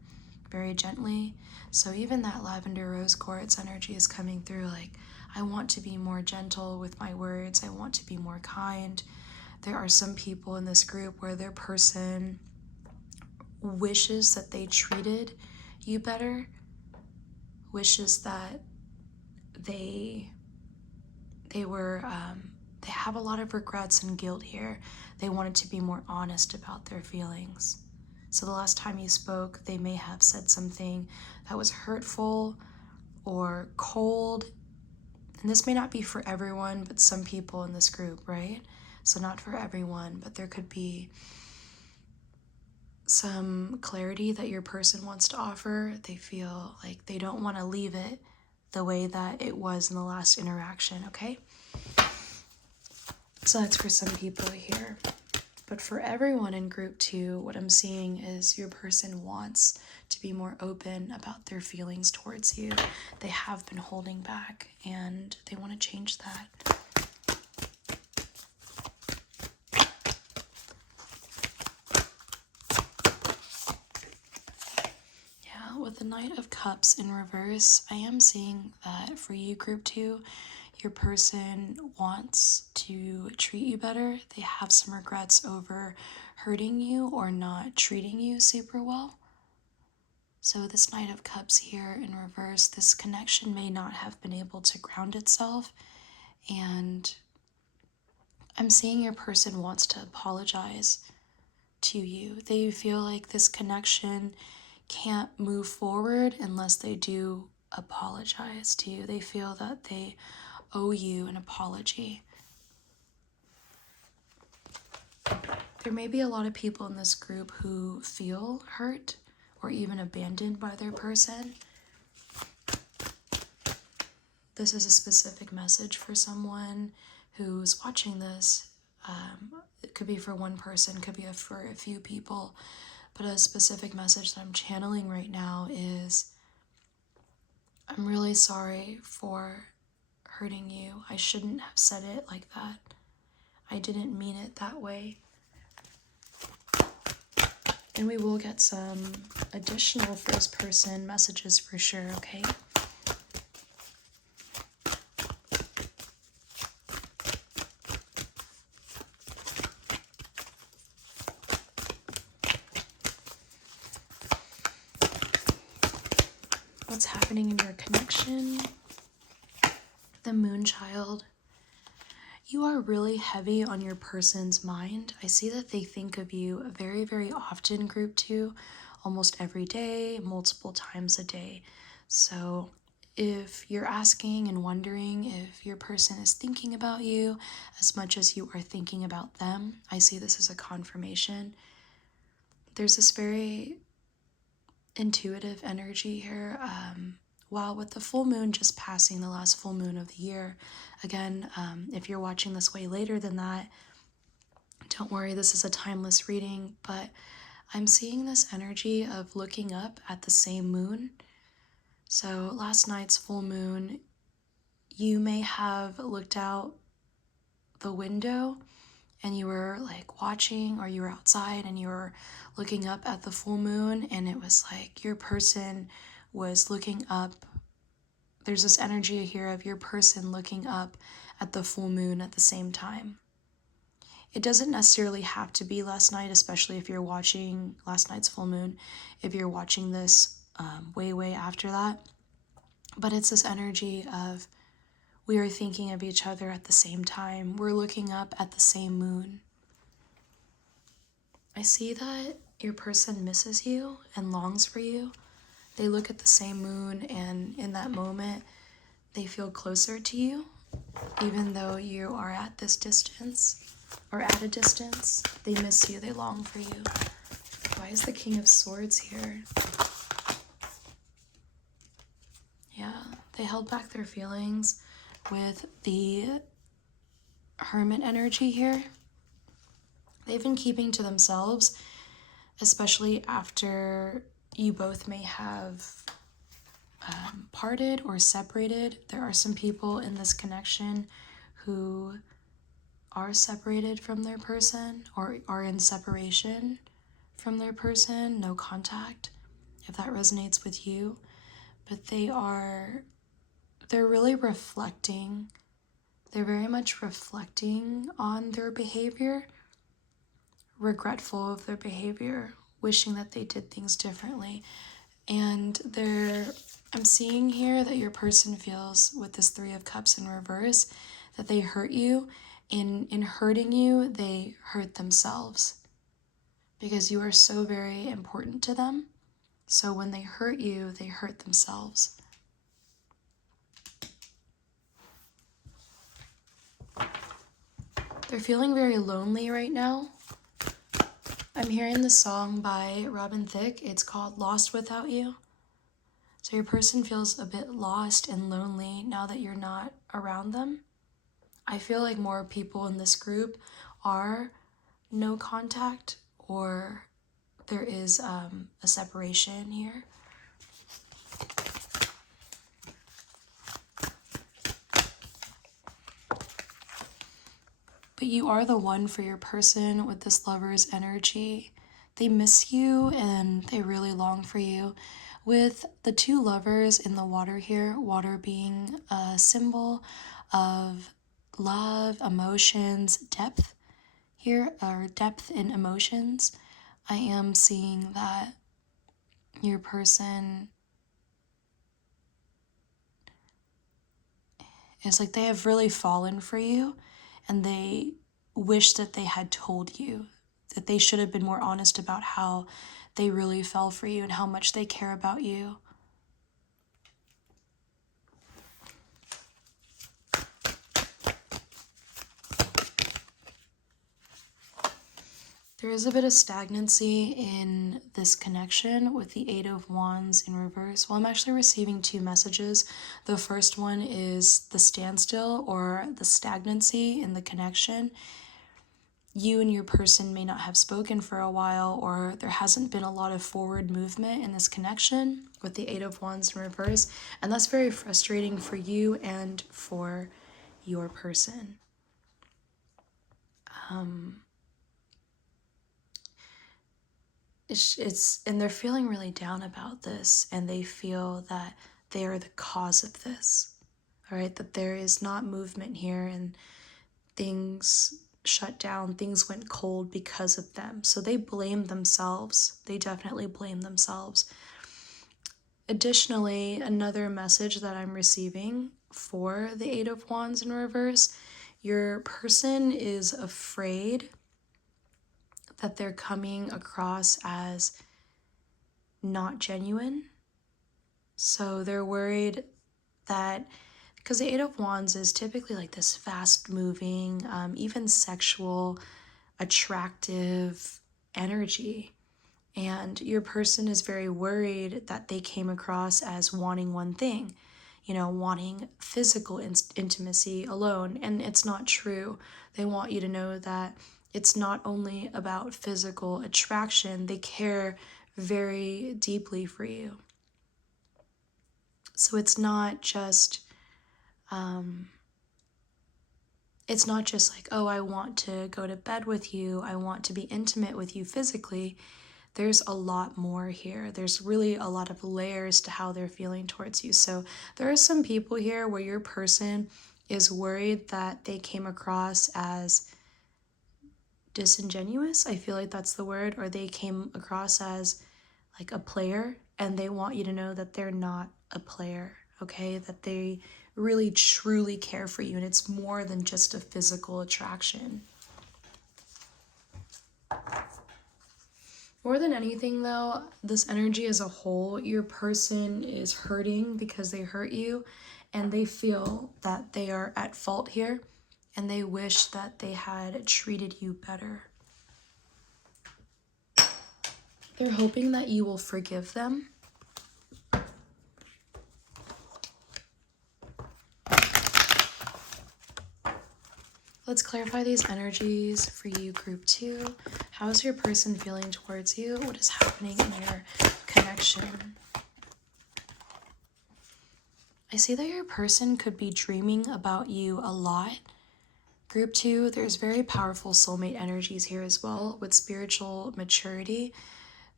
very gently. So even that Lavender Rose Quartz energy is coming through, like, I want to be more gentle with my words, I want to be more kind. There are some people in this group where their person wishes that they treated you better, wishes that they have a lot of regrets and guilt here. They wanted to be more honest about their feelings. So the last time you spoke, they may have said something that was hurtful or cold. And this may not be for everyone, but some people in this group, right? So not for everyone, but there could be some clarity that your person wants to offer. They feel like they don't want to leave it the way that it was in the last interaction, okay? So that's for some people here. But for everyone in group 2, what I'm seeing is your person wants to be more open about their feelings towards you. They have been holding back, and they want to change that. Yeah, with the Knight of Cups in reverse, I am seeing that for you, group 2, your person wants to treat you better. They have some regrets over hurting you or not treating you super well. So this Knight of Cups here in reverse, this connection may not have been able to ground itself, and I'm seeing your person wants to apologize to you. They feel like this connection can't move forward unless they do apologize to you. They feel that they owe you an apology. There may be a lot of people in this group who feel hurt or even abandoned by their person. This is a specific message for someone who's watching this. It could be for one person, could be for a few people, but a specific message that I'm channeling right now is I'm really sorry for hurting you. I shouldn't have said it like that. I didn't mean it that way. And we will get some additional first person messages for sure, okay? What's happening in your connection? The moon child. You are really heavy on your person's mind. I see that they think of you very, very often, group 2, almost every day, multiple times a day. So if you're asking and wondering if your person is thinking about you as much as you are thinking about them, I see this as a confirmation. There's this very intuitive energy here. While with the full moon just passing the last full moon of the year, again, if you're watching this way later than that, don't worry, this is a timeless reading, but I'm seeing this energy of looking up at the same moon. So last night's full moon, you may have looked out the window and you were like watching, or you were outside and you were looking up at the full moon, and it was like your person was looking up. There's this energy here of your person looking up at the full moon at the same time. It doesn't necessarily have to be last night, especially if you're watching last night's full moon, if you're watching this way after that. But it's this energy of we are thinking of each other at the same time. We're looking up at the same moon. I see that your person misses you and longs for you. They look at the same moon, and in that moment, they feel closer to you, even though you are at this distance, or at a distance. They miss you, they long for you. Why is the King of Swords here? Yeah, they held back their feelings with the Hermit energy here. They've been keeping to themselves, especially after you both may have parted or separated. There are some people in this connection who are separated from their person or are in separation from their person, no contact, if that resonates with you. But they're really reflecting. They're very much reflecting on their behavior, regretful of their behavior, wishing that they did things differently. And I'm seeing here that your person feels, with this 3 of Cups in reverse, that they hurt you. In hurting you, they hurt themselves because you are so very important to them. So when they hurt you, they hurt themselves. They're feeling very lonely right now. I'm hearing this song by Robin Thicke. It's called Lost Without You. So your person feels a bit lost and lonely now that you're not around them. I feel like more people in this group are no contact, or there is a separation here. But you are the one for your person with this Lover's energy. They miss you and they really long for you. With the 2 lovers in the water here, water being a symbol of love, emotions, depth here, or depth in emotions, I am seeing that your person is like they have really fallen for you, and they wish that they had told you, that they should have been more honest about how they really fell for you and how much they care about you. There is a bit of stagnancy in this connection with the 8 of Wands in reverse. Well, I'm actually receiving 2 messages. The first one is the standstill or the stagnancy in the connection. you and your person may not have spoken for a while, or there hasn't been a lot of forward movement in this connection with the Eight of Wands in reverse, and that's very frustrating for you and for your person. And they're feeling really down about this, and they feel that they are the cause of this. All right, that there is not movement here, and things shut down, things went cold because of them. So they blame themselves. They definitely blame themselves. Additionally, another message that I'm receiving for the Eight of Wands in reverse, your person is afraid that they're coming across as not genuine. So they're worried that, because the Eight of Wands is typically like this fast moving, even sexual, attractive energy. And your person is very worried that they came across as wanting one thing, wanting physical intimacy alone. And it's not true. They want you to know that it's not only about physical attraction, they care very deeply for you. So it's not just like, oh, I want to go to bed with you, I want to be intimate with you physically. There's a lot more here. There's really a lot of layers to how they're feeling towards you. So there are some people here where your person is worried that they came across as disingenuous. I feel like that's the word. Or they came across as like a player, and they want you to know that they're not a player, okay? That they really truly care for you, and it's more than just a physical attraction. More than anything though, this energy as a whole, your person is hurting because they hurt you, and they feel that they are at fault here, and they wish that they had treated you better. They're hoping that you will forgive them. Let's clarify these energies for you, group 2. How is your person feeling towards you? What is happening in your connection? I see that your person could be dreaming about you a lot. Group 2, there's very powerful soulmate energies here as well with spiritual maturity.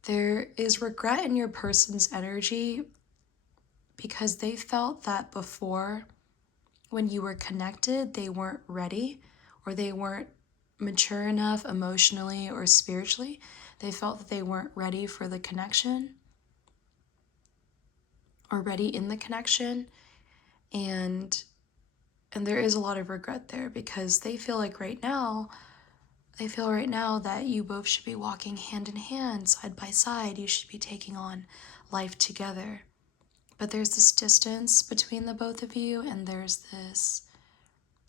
There is regret in your person's energy because they felt that before, when you were connected, they weren't ready, or they weren't mature enough emotionally or spiritually. They felt that they weren't ready for the connection or ready in the connection. And there is a lot of regret there because they feel like right now that you both should be walking hand in hand, side by side. You should be taking on life together. But there's this distance between the both of you, and there's this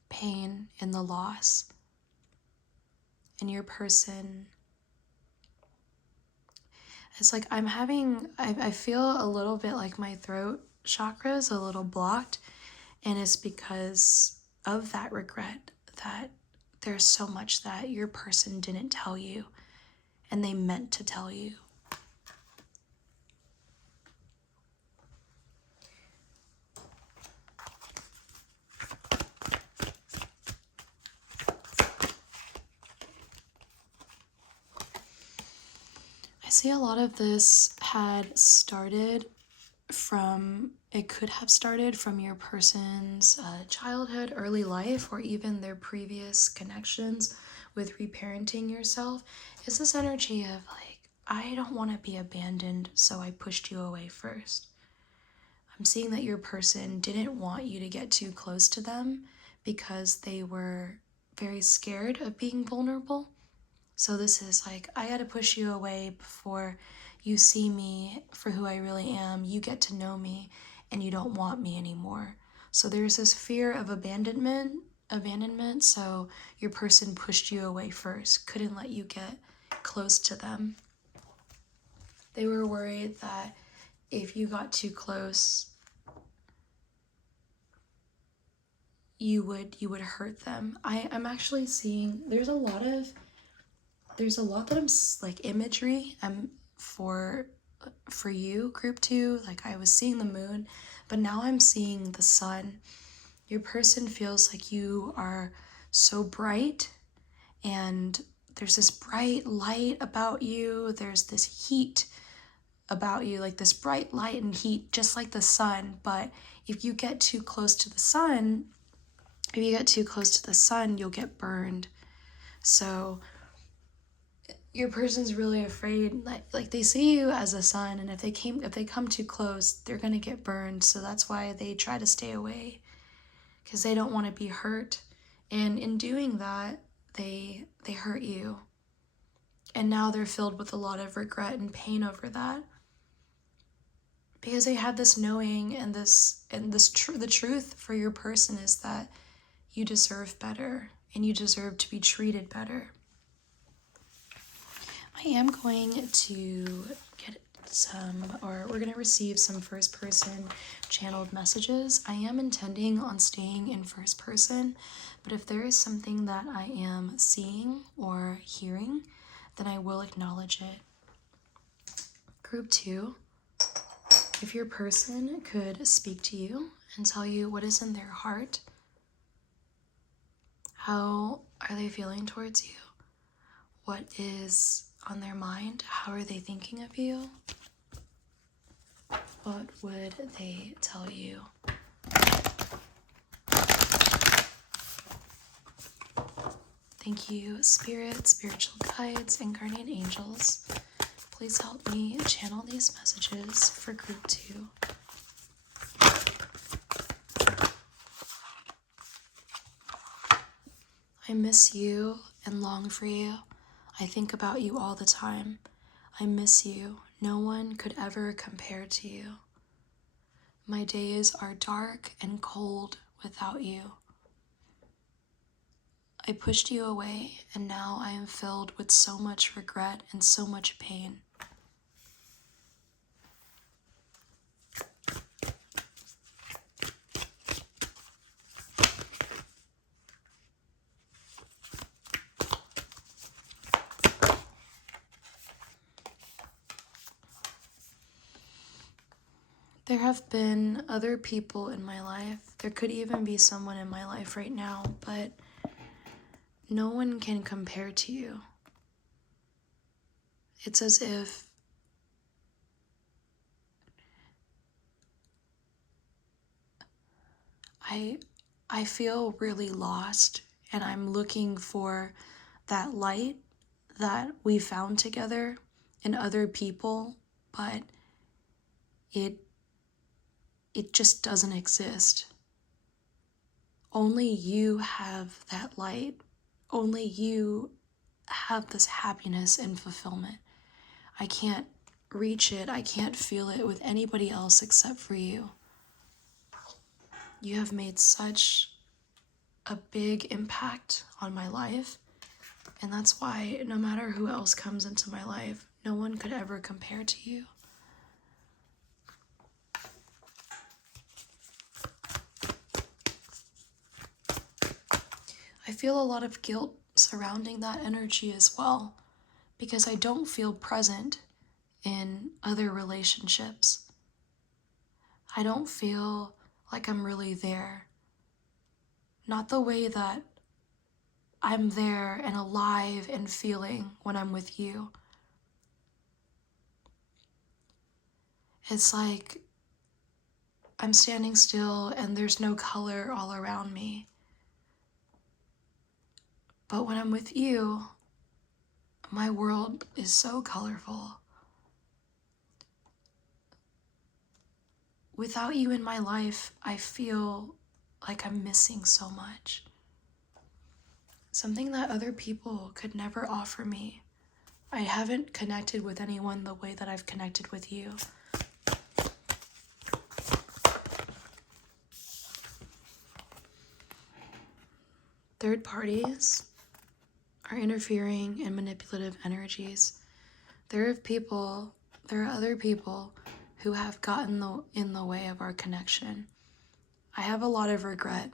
pain in the loss. And your person, it's like I feel a little bit like my throat chakra is a little blocked, and it's because of that regret, that there's so much that your person didn't tell you and they meant to tell you. I see a lot of this could have started from your person's childhood, early life, or even their previous connections with reparenting yourself. It's this energy of like, I don't want to be abandoned, so I pushed you away first. I'm seeing that your person didn't want you to get too close to them because they were very scared of being vulnerable. So this is like, I had to push you away before you see me for who I really am. You get to know me and you don't want me anymore. So there's this fear of abandonment. So your person pushed you away first, couldn't let you get close to them. They were worried that if you got too close, you would hurt them. I'm actually seeing there's a lot of there's a lot that I'm like imagery for you, group 2. Like I was seeing the moon, but now I'm seeing the sun. Your person feels like you are so bright, and there's this bright light about you. There's this heat about you, like this bright light and heat, just like the sun. But if you get too close to the sun, you'll get burned. So your person's really afraid, like they see you as a sun, and if they come too close, they're gonna get burned. So that's why they try to stay away, because they don't want to be hurt. And in doing that, they hurt you. And now they're filled with a lot of regret and pain over that, because they had this knowing, and the truth for your person is that you deserve better, and you deserve to be treated better. I am going to get we're going to receive some first person channeled messages. I am intending on staying in first person, but if there is something that I am seeing or hearing, then I will acknowledge it. Group 2, if your person could speak to you and tell you what is in their heart, how are they feeling towards you? What is on their mind? How are they thinking of you? What would they tell you? Thank you, Spirit, spiritual guides, and guardian angels. Please help me channel these messages for group 2. I miss you and long for you. I think about you all the time. I miss you. No one could ever compare to you. My days are dark and cold without you. I pushed you away, and now I am filled with so much regret and so much pain. There have been other people in my life. There could even be someone in my life right now, but no one can compare to you. It's as if I feel really lost, and I'm looking for that light that we found together in other people, but it just doesn't exist. Only you have that light. Only you have this happiness and fulfillment. I can't reach it. I can't feel it with anybody else except for you. You have made such a big impact on my life, and that's why no matter who else comes into my life, no one could ever compare to you. I feel a lot of guilt surrounding that energy as well, because I don't feel present in other relationships. I don't feel like I'm really there. Not the way that I'm there and alive and feeling when I'm with you. It's like I'm standing still and there's no color all around me. But when I'm with you, my world is so colorful. Without you in my life, I feel like I'm missing so much. Something that other people could never offer me. I haven't connected with anyone the way that I've connected with you. Third parties are interfering in manipulative energies. There are other people who have gotten in the way of our connection. I have a lot of regret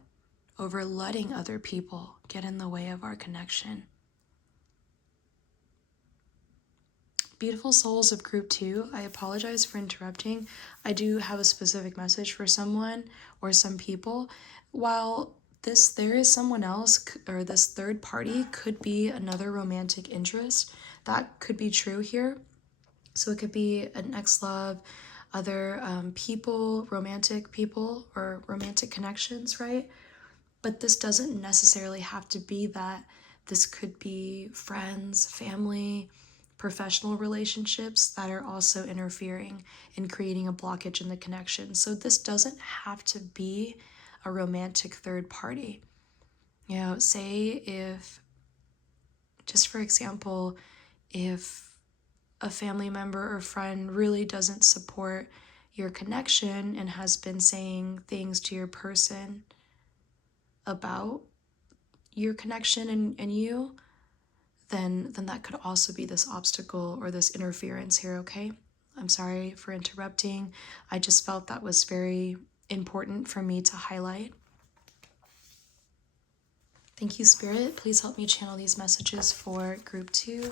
over letting other people get in the way of our connection. Beautiful souls of group 2, I apologize for interrupting. I do have a specific message for someone or some people. While there is someone else, or this third party could be another romantic interest. That could be true here. So it could be an ex-love, other people, romantic people, or romantic connections, right? But this doesn't necessarily have to be that. This could be friends, family, professional relationships that are also interfering and creating a blockage in the connection. So this doesn't have to be a romantic third party. You know, say if, just for example, if a family member or friend really doesn't support your connection and has been saying things to your person about your connection and you, then that could also be this obstacle or this interference here, okay? I'm sorry for interrupting. I just felt that was very important for me to highlight. Thank you, Spirit. Please help me channel these messages for group 2.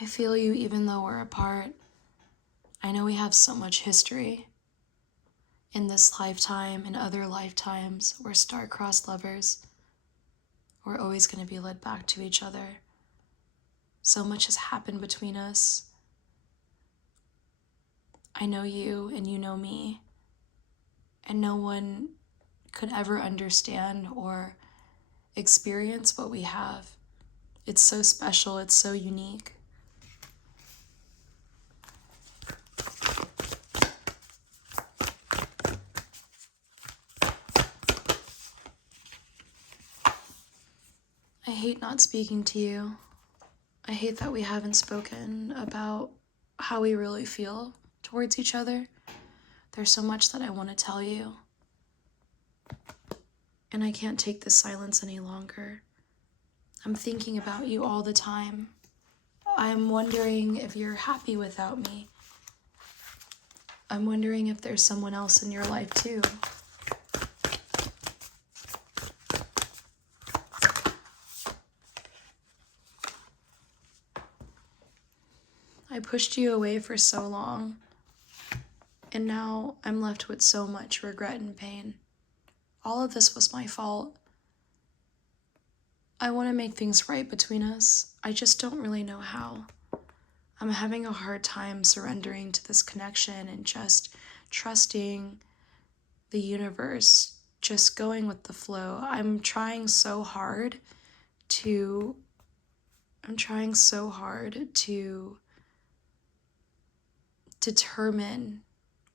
I feel you even though we're apart. I know we have so much history. In this lifetime and other lifetimes, we're star-crossed lovers. We're always going to be led back to each other. So much has happened between us. I know you and you know me. And no one could ever understand or experience what we have. It's so special, it's so unique. I hate not speaking to you. I hate that we haven't spoken about how we really feel towards each other. There's so much that I want to tell you. And I can't take this silence any longer. I'm thinking about you all the time. I'm wondering if you're happy without me. I'm wondering if there's someone else in your life too. I pushed you away for so long, and now I'm left with so much regret and pain. All of this was my fault. I want to make things right between us. I just don't really know how. I'm having a hard time surrendering to this connection and just trusting the universe, just going with the flow. I'm trying so hard to determine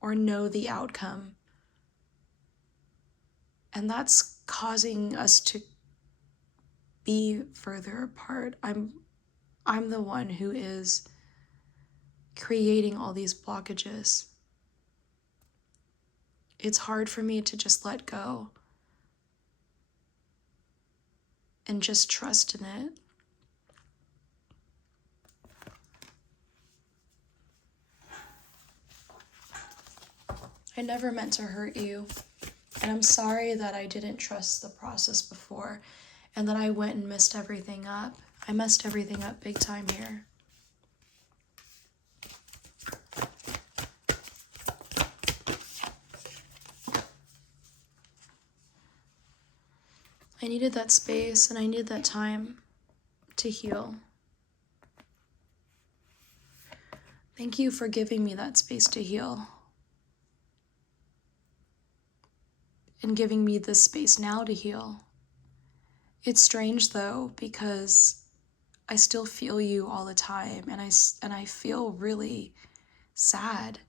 or know the outcome. And that's causing us to be further apart. I'm the one who is creating all these blockages. It's hard for me to just let go and just trust in it. I never meant to hurt you, and I'm sorry that I didn't trust the process before and that I went and messed everything up. I messed everything up big time here. I needed that space and I needed that time to heal. Thank you for giving me that space to heal. And giving me this space now to heal. It's strange though, because I still feel you all the time, and I feel really sad.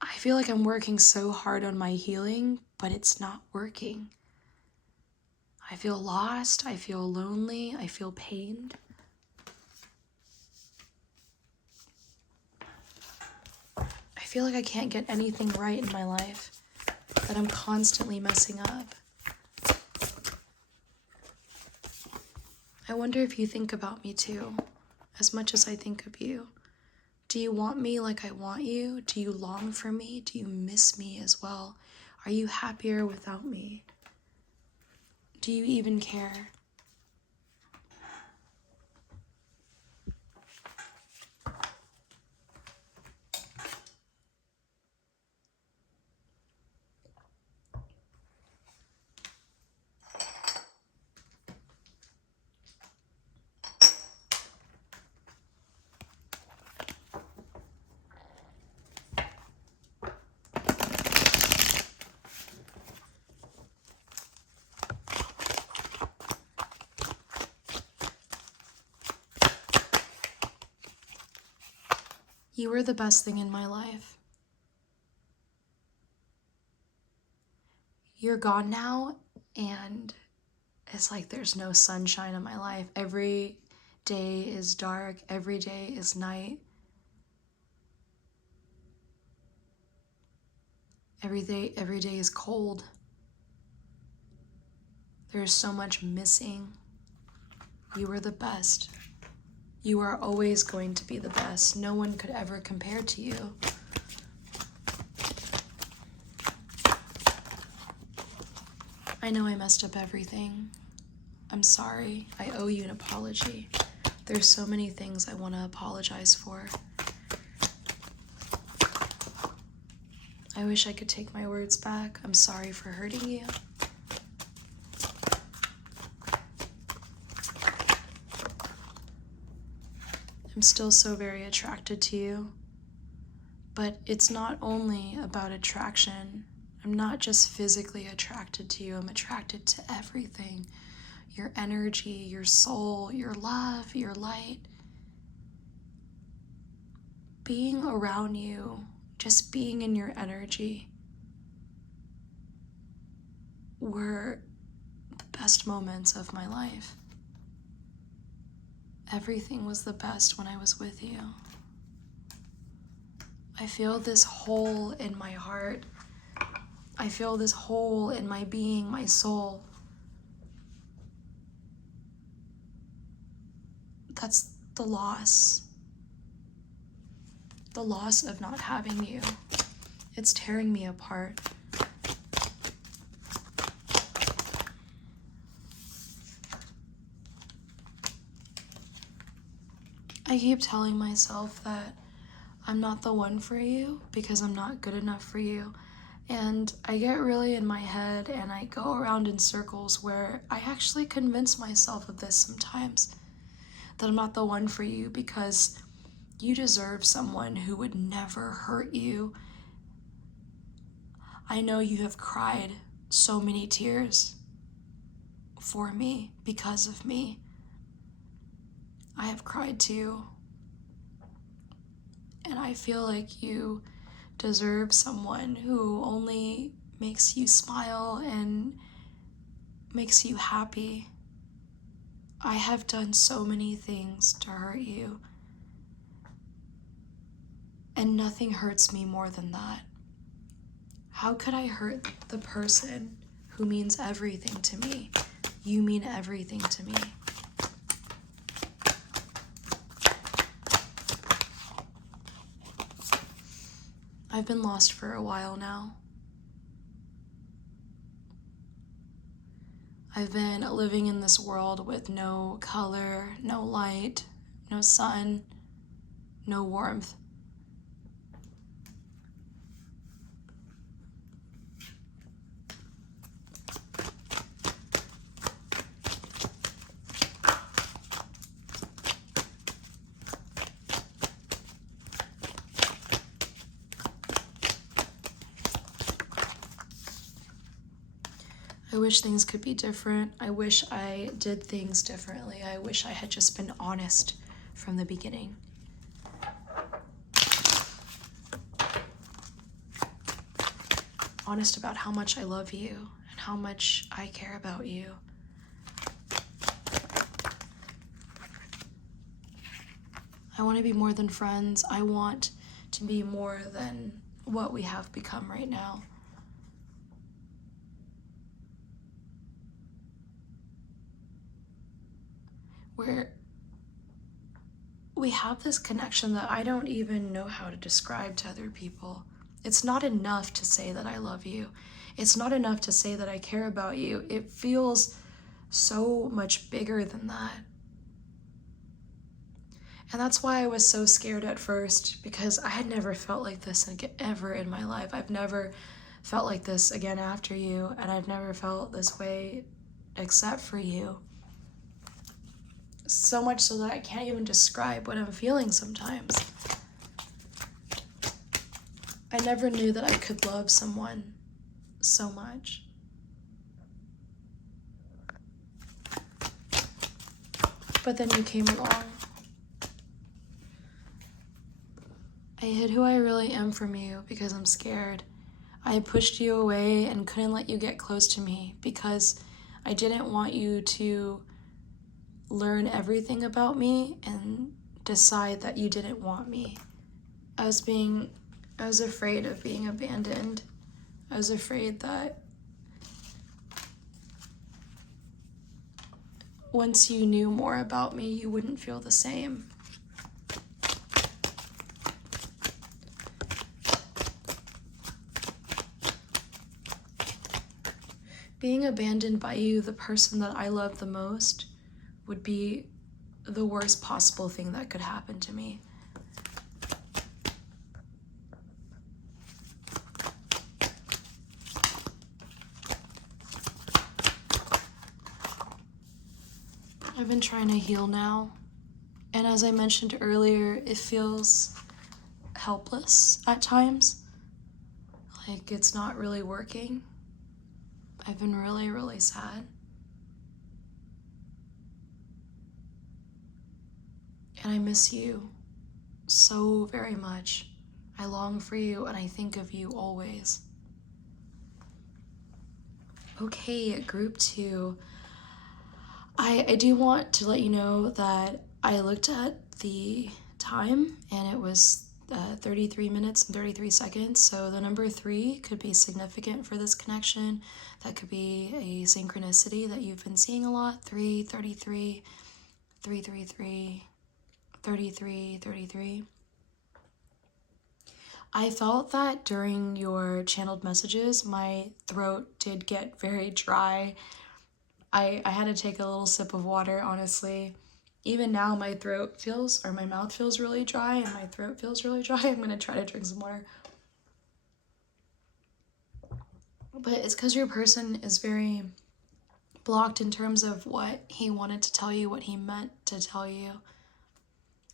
I feel like I'm working so hard on my healing, but it's not working. I feel lost, I feel lonely, I feel pained. I feel like I can't get anything right in my life, that I'm constantly messing up. I wonder if you think about me too, as much as I think of you. Do you want me like I want you? Do you long for me? Do you miss me as well? Are you happier without me? Do you even care? You were the best thing in my life. You're gone now, and it's like there's no sunshine in my life. Every day is dark, every day is night. Every day is cold. There's so much missing. You were the best. You are always going to be the best. No one could ever compare to you. I know I messed up everything. I'm sorry. I owe you an apology. There's so many things I want to apologize for. I wish I could take my words back. I'm sorry for hurting you. I'm still so very attracted to you. But it's not only about attraction. I'm not just physically attracted to you. I'm attracted to everything. Your energy, your soul, your love, your light. Being around you, just being in your energy, were the best moments of my life. Everything was the best when I was with you. I feel this hole in my heart. I feel this hole in my being, my soul. That's the loss. The loss of not having you. It's tearing me apart. I keep telling myself that I'm not the one for you because I'm not good enough for you. And I get really in my head and I go around in circles where I actually convince myself of this sometimes, that I'm not the one for you because you deserve someone who would never hurt you. I know you have cried so many tears for me because of me. I have cried too. And I feel like you deserve someone who only makes you smile and makes you happy. I have done so many things to hurt you, and nothing hurts me more than that. How could I hurt the person who means everything to me? You mean everything to me. I've been lost for a while now. I've been living in this world with no color, no light, no sun, no warmth. I wish things could be different. I wish I did things differently. I wish I had just been honest from the beginning. Honest about how much I love you and how much I care about you. I want to be more than friends. I want to be more than what we have become right now. we have this connection that I don't even know how to describe to other people. It's not enough to say that I love you. It's not enough to say that I care about you. It feels so much bigger than that. And that's why I was so scared at first, because I had never felt like this ever in my life. I've never felt like this again after you, and I've never felt this way except for you. So much so that I can't even describe what I'm feeling sometimes. I never knew that I could love someone so much. But then you came along. I hid who I really am from you because I'm scared. I pushed you away and couldn't let you get close to me because I didn't want you to learn everything about me and decide that you didn't want me. I was afraid of being abandoned. I was afraid that once you knew more about me, you wouldn't feel the same. Being abandoned by you, the person that I love the most, would be the worst possible thing that could happen to me. I've been trying to heal now, and as I mentioned earlier, it feels helpless at times, like it's not really working. I've been really, really sad. And I miss you so very much. I long for you and I think of you always. Okay, group 2. I do want to let you know that I looked at the time and it was 33 minutes and 33 seconds. So the number 3 could be significant for this connection. That could be a synchronicity that you've been seeing a lot. 3, 33, 333, 33, 33. I felt that during your channeled messages, my throat did get very dry. I had to take a little sip of water, honestly. Even now, my mouth feels really dry and my throat feels really dry. I'm gonna try to drink some water. But it's because your person is very blocked in terms of what he wanted to tell you, what he meant to tell you.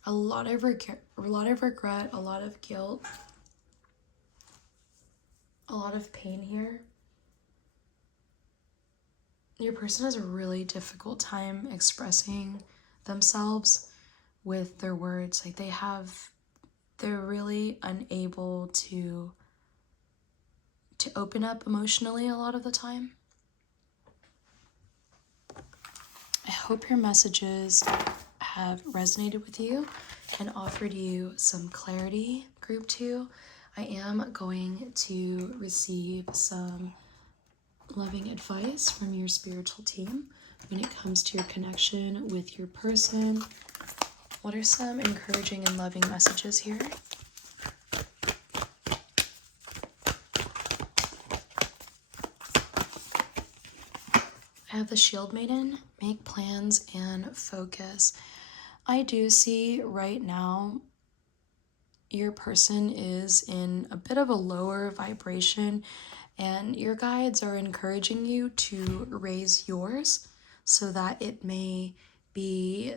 A lot of regret, a lot of guilt, a lot of pain here. Your person has a really difficult time expressing themselves with their words. Like they're really unable to open up emotionally a lot of the time. I hope your messages have resonated with you and offered you some clarity, group 2. I am going to receive some loving advice from your spiritual team when it comes to your connection with your person. What are some encouraging and loving messages here? I have the Shield Maiden, make plans and focus. I do see right now your person is in a bit of a lower vibration, and your guides are encouraging you to raise yours so that it may be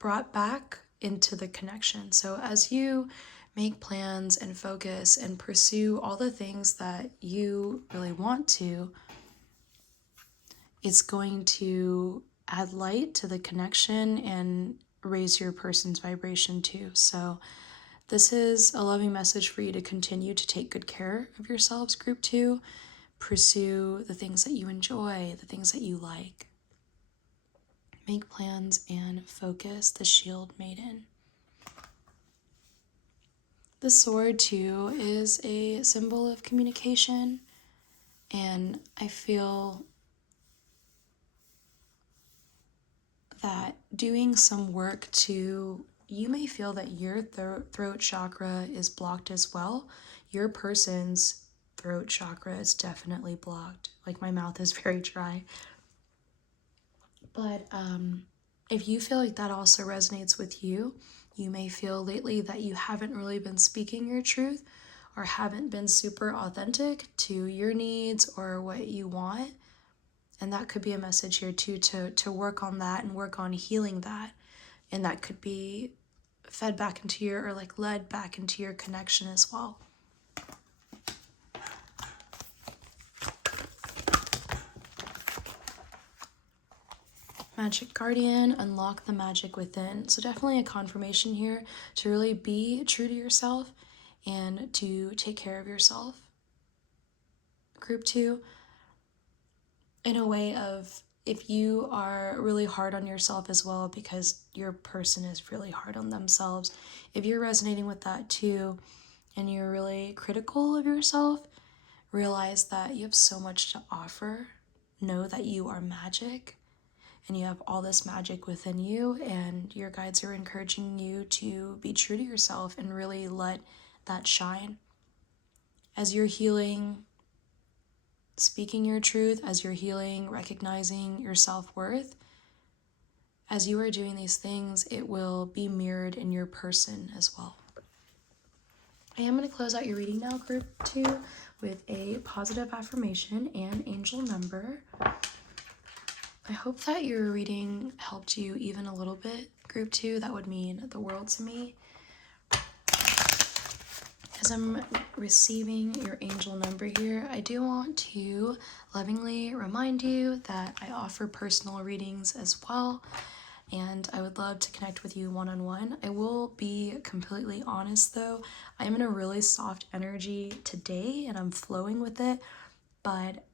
brought back into the connection. So as you make plans and focus and pursue all the things that you really want to, it's going to add light to the connection and raise your person's vibration too. So this is a loving message for you to continue to take good care of yourselves, group 2. Pursue the things that you enjoy, the things that you like. Make plans and focus, the Shield Maiden. The sword too is a symbol of communication, and I feel that doing some work to you may feel that your throat chakra is blocked as well. Your person's throat chakra is definitely blocked. Like, my mouth is very dry. But if you feel like that also resonates with you, you may feel lately that you haven't really been speaking your truth or haven't been super authentic to your needs or what you want. And that could be a message here too, to work on that and work on healing that. And that could be fed back into your, or like led back into your connection as well. Magic Guardian, unlock the magic within. So definitely a confirmation here to really be true to yourself and to take care of yourself. Group 2, in a way of, if you are really hard on yourself as well because your person is really hard on themselves, if you're resonating with that too and you're really critical of yourself, realize that you have so much to offer. Know that you are magic and you have all this magic within you, and your guides are encouraging you to be true to yourself and really let that shine. As you're healing, speaking your truth, as you're healing, recognizing your self-worth, as you are doing these things, it will be mirrored in your person as well. I am going to close out your reading now, group 2, with a positive affirmation and angel number. I hope that your reading helped you even a little bit, group 2. That would mean the world to me. As I'm receiving your angel number here, I do want to lovingly remind you that I offer personal readings as well, and I would love to connect with you one-on-one. I will be completely honest though, I'm in a really soft energy today and I'm flowing with it, but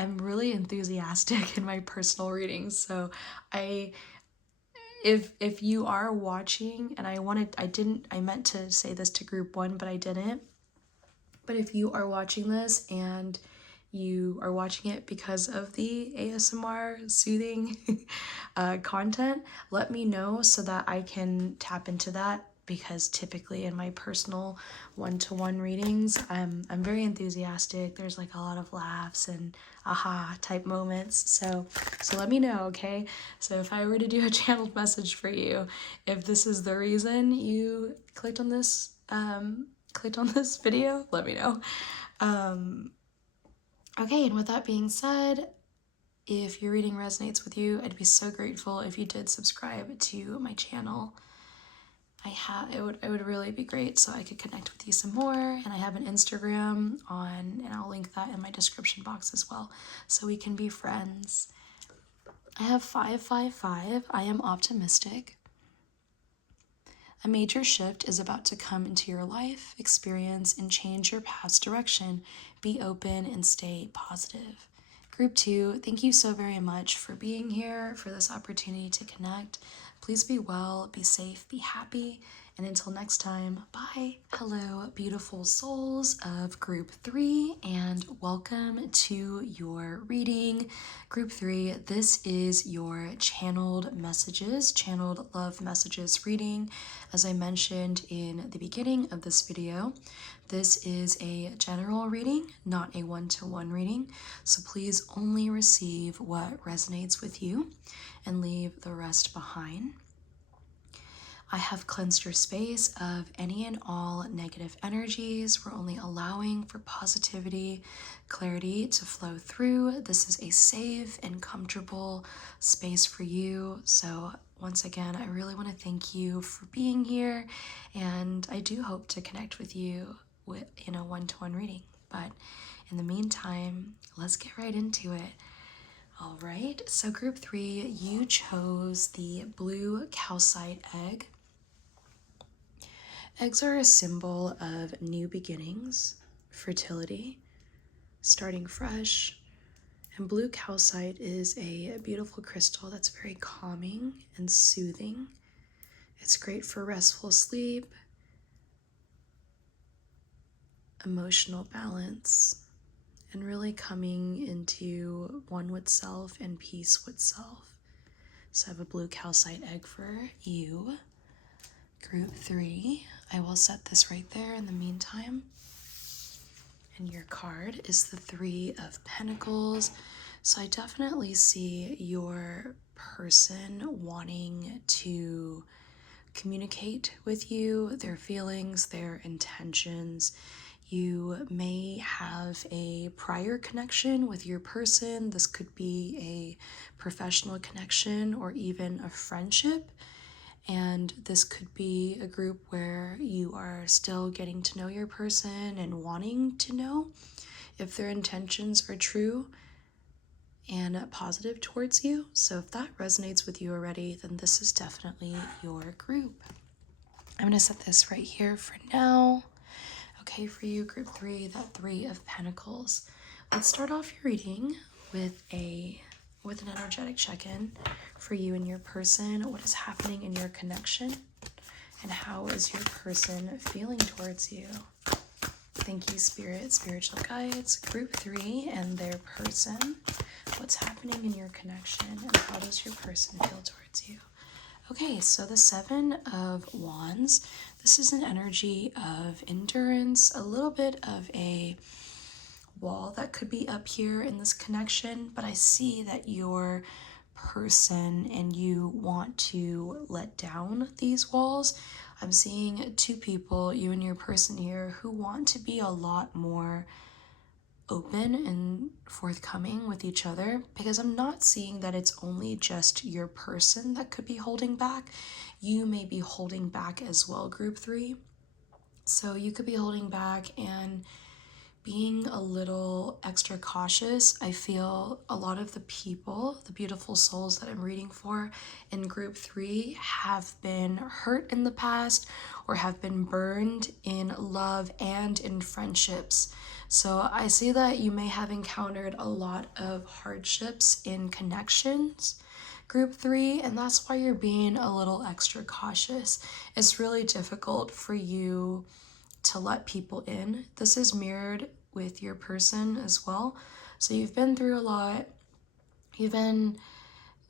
I'm really enthusiastic in my personal readings. So if you are watching, and I meant to say this to group 1, but I didn't. But if you are watching this and you are watching it because of the ASMR soothing content, let me know so that I can tap into that, because typically in my personal one-to-one readings, I'm very enthusiastic. There's like a lot of laughs and aha type moments. So let me know, okay? So if I were to do a channeled message for you, if this is the reason you clicked on this video, let me know. Okay, and with that being said, if your reading resonates with you, I'd be so grateful if you did subscribe to my channel. It would really be great so I could connect with you some more. And I have an Instagram and I'll link that in my description box as well, so we can be friends. I have 555. I am optimistic. A major shift is about to come into your life, experience, and change your path's direction. Be open and stay positive. Group 2, thank you so very much for being here, for this opportunity to connect. Please be well, be safe, be happy, and until next time, bye. Hello, beautiful souls of Group 3, and welcome to your reading. Group 3, this is your channeled love messages reading. As I mentioned in the beginning of this video, this is a general reading, not a one-to-one reading, so please only receive what resonates with you and leave the rest behind. I have cleansed your space of any and all negative energies. We're only allowing for positivity, clarity to flow through. This is a safe and comfortable space for you. So once again, I really want to thank you for being here, and I do hope to connect with you in a one-to-one reading. But in the meantime, let's get right into it. All right, so group 3, you chose the blue calcite egg. Eggs are a symbol of new beginnings, fertility, starting fresh, and blue calcite is a beautiful crystal that's very calming and soothing. It's great for restful sleep, emotional balance, and really coming into one with self and peace with self. So I have a blue calcite egg for you. Group 3, I will set this right there in the meantime. And your card is the 3 of Pentacles. So I definitely see your person wanting to communicate with you, their feelings, their intentions. You may have a prior connection with your person. This could be a professional connection or even a friendship. And this could be a group where you are still getting to know your person and wanting to know if their intentions are true and positive towards you. So if that resonates with you already, then this is definitely your group. I'm going to set this right here for now. Okay, for you, group 3, that 3 of Pentacles. Let's start off your reading with an energetic check-in for you and your person. What is happening in your connection? And how is your person feeling towards you? Thank you, Spirit, spiritual guides, group 3 and their person. What's happening in your connection and how does your person feel towards you? Okay, so the 7 of Wands, this is an energy of endurance, a little bit of a wall that could be up here in this connection, but I see that your person and you want to let down these walls. I'm seeing 2 people, you and your person here, who want to be a lot more open and forthcoming with each other, because I'm not seeing that it's only just your person that could be holding back. You may be holding back as well, group 3. So you could be holding back and being a little extra cautious. I feel a lot of the people, the beautiful souls that I'm reading for in group 3 have been hurt in the past or have been burned in love and in friendships. So I see that you may have encountered a lot of hardships in connections, group 3, and that's why you're being a little extra cautious. It's really difficult for you to let people in. This is mirrored with your person as well. So you've been through a lot. You've been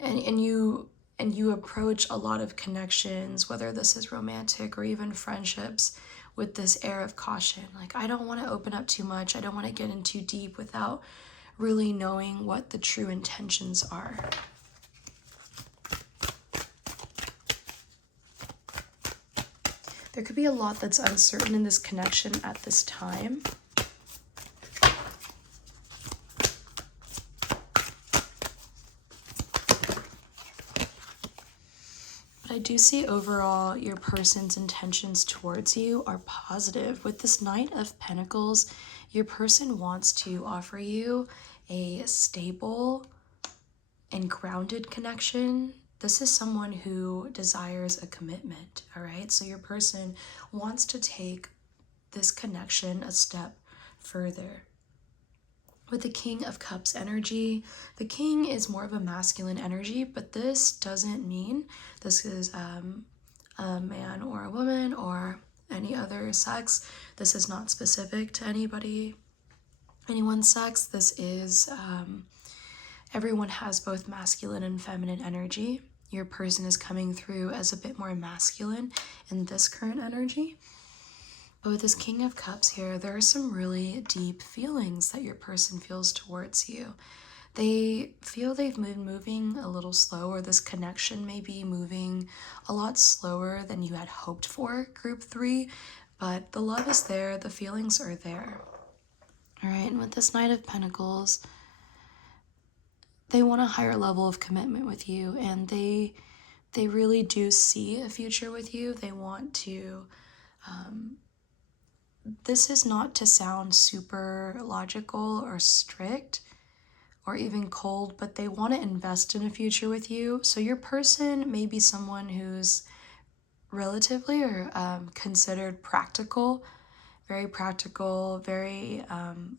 and you approach a lot of connections, whether this is romantic or even friendships, with this air of caution. Like, I don't want to open up too much. I don't want to get in too deep without really knowing what the true intentions are. There could be a lot that's uncertain in this connection at this time. But I do see overall your person's intentions towards you are positive. With this Knight of Pentacles, your person wants to offer you a stable and grounded connection. This is someone who desires a commitment, all right? So your person wants to take this connection a step further. With the King of Cups energy, the King is more of a masculine energy, but this doesn't mean this is a man or a woman or any other sex. This is not specific to anyone's sex. This is everyone has both masculine and feminine energy. Your person is coming through as a bit more masculine in this current energy. But with this King of Cups here, there are some really deep feelings that your person feels towards you. They feel they've been moving a little slow, or this connection may be moving a lot slower than you had hoped for, group 3, but the love is there, the feelings are there. All right, and with this Knight of Pentacles, they want a higher level of commitment with you, and they really do see a future with you. They want to, this is not to sound super logical or strict or even cold, but they want to invest in a future with you. So your person may be someone who's relatively or considered practical, very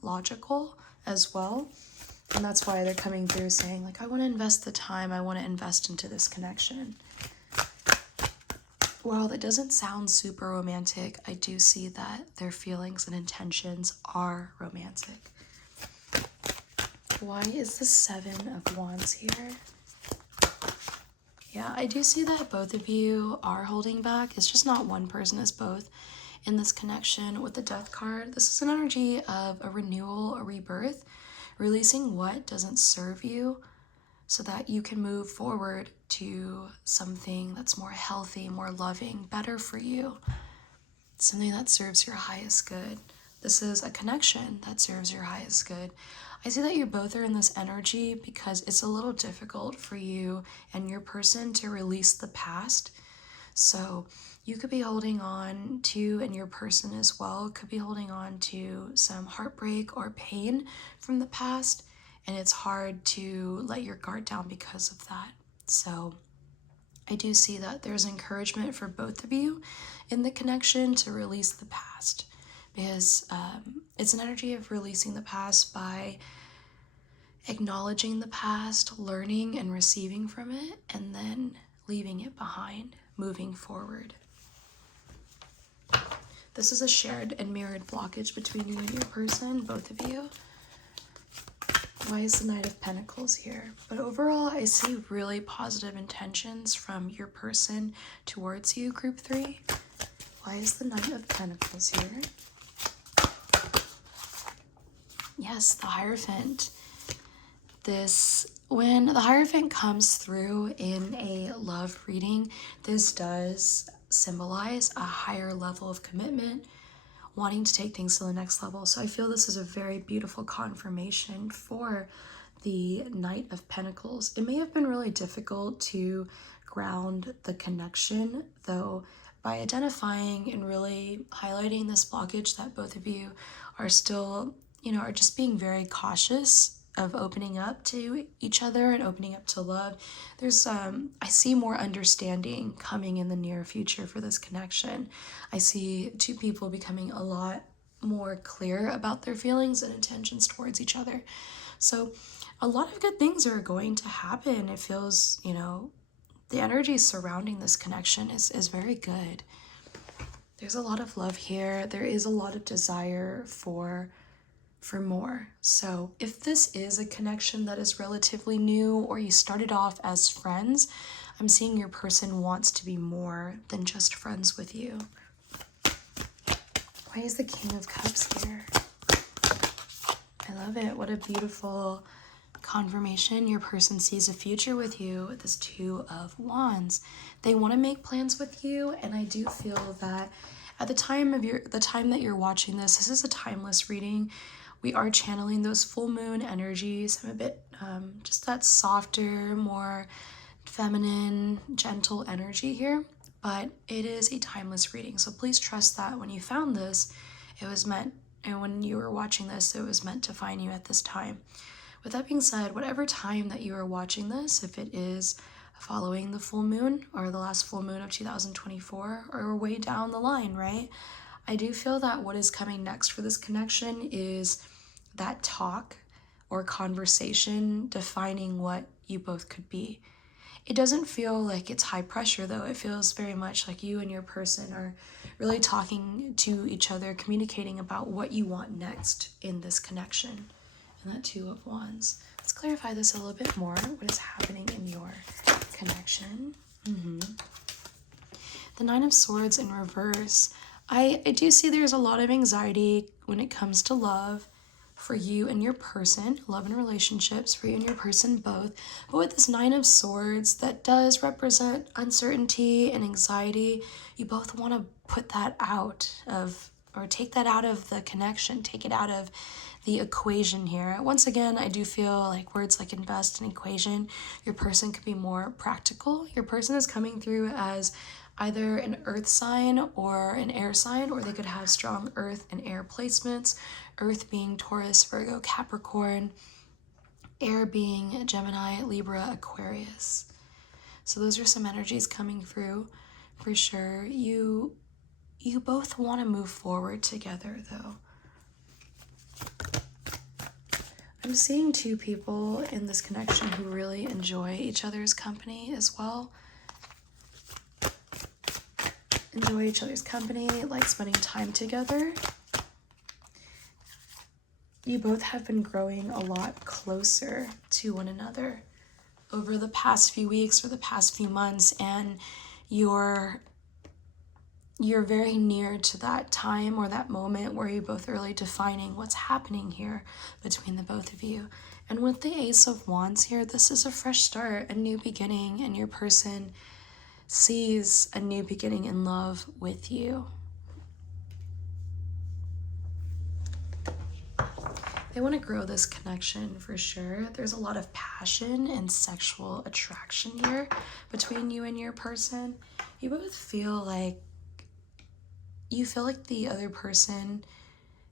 logical as well. And that's why they're coming through saying, like, I want to invest the time, I want to invest into this connection. While that doesn't sound super romantic, I do see that their feelings and intentions are romantic. Why is the 7 of Wands here? Yeah, I do see that both of you are holding back. It's just not one person, it's both. In this connection with the Death card, this is an energy of a renewal, a rebirth, releasing what doesn't serve you so that you can move forward to something that's more healthy, more loving, better for you, something that serves your highest good. This is a connection that serves your highest good. I see that you both are in this energy because it's a little difficult for you and your person to release the past. So you could be holding on to, and your person as well could be holding on to some heartbreak or pain from the past, and it's hard to let your guard down because of that. So I do see that there's encouragement for both of you in the connection to release the past, because it's an energy of releasing the past by acknowledging the past, learning and receiving from it, and then leaving it behind, moving forward. This is a shared and mirrored blockage between you and your person, both of you. Why is the Knight of Pentacles here? But overall, I see really positive intentions from your person towards you, group 3. Why is the Knight of Pentacles here? Yes, the Hierophant. When the Hierophant comes through in a love reading, this does symbolize a higher level of commitment, wanting to take things to the next level. So I feel this is a very beautiful confirmation for the Knight of Pentacles. It may have been really difficult to ground the connection, though, by identifying and really highlighting this blockage that both of you are still, are just being very cautious of opening up to each other and opening up to love. There's I see more understanding coming in the near future for this connection. I see two people becoming a lot more clear about their feelings and intentions towards each other. So a lot of good things are going to happen. It feels, the energy surrounding this connection is very good. There's a lot of love here. There is a lot of desire for more. So if this is a connection that is relatively new, or you started off as friends, I'm seeing your person wants to be more than just friends with you. Why is the King of Cups here? I love it. What a beautiful confirmation. Your person sees a future with you with this Two of Wands. They want to make plans with you, and I do feel that at the time that you're watching this is a timeless reading. We are channeling those full moon energies. I'm a bit just that softer, more feminine, gentle energy here, but it is a timeless reading. So please trust that when you found this, it was meant, and when you were watching this, it was meant to find you at this time. With that being said, whatever time that you are watching this, if it is following the full moon or the last full moon of 2024 or way down the line, right? I do feel that what is coming next for this connection is that talk or conversation defining what you both could be. It doesn't feel like it's high pressure, though. It feels very much like you and your person are really talking to each other, communicating about what you want next in this connection. And that Two of Wands. Let's clarify this a little bit more. What is happening in your connection? The Nine of Swords in reverse. I do see there's a lot of anxiety when it comes to love for you and your person, love and relationships for you and your person both. But with this Nine of Swords, that does represent uncertainty and anxiety. You both want to put that out of, or take that out of the connection, take it out of the equation here. Once again, I do feel like words like invest and equation, your person could be more practical. Your person is coming through as either an earth sign or an air sign, or they could have strong earth and air placements. Earth being Taurus, Virgo, Capricorn, air being Gemini, Libra, Aquarius. So those are some energies coming through for sure. You both want to move forward together, though. I'm seeing two people in this connection who really enjoy each other's company as well. Enjoy each other's company, like spending time together. You both have been growing a lot closer to one another. over the past few weeks or the past few months, and you're very near to that time or that moment where you're both really defining what's happening here between the both of you. And with the Ace of Wands here, this is a fresh start, a new beginning, and your person sees a new beginning in love with you. They want to grow this connection for sure. There's a lot of passion and sexual attraction here between you and your person. You both feel like the other person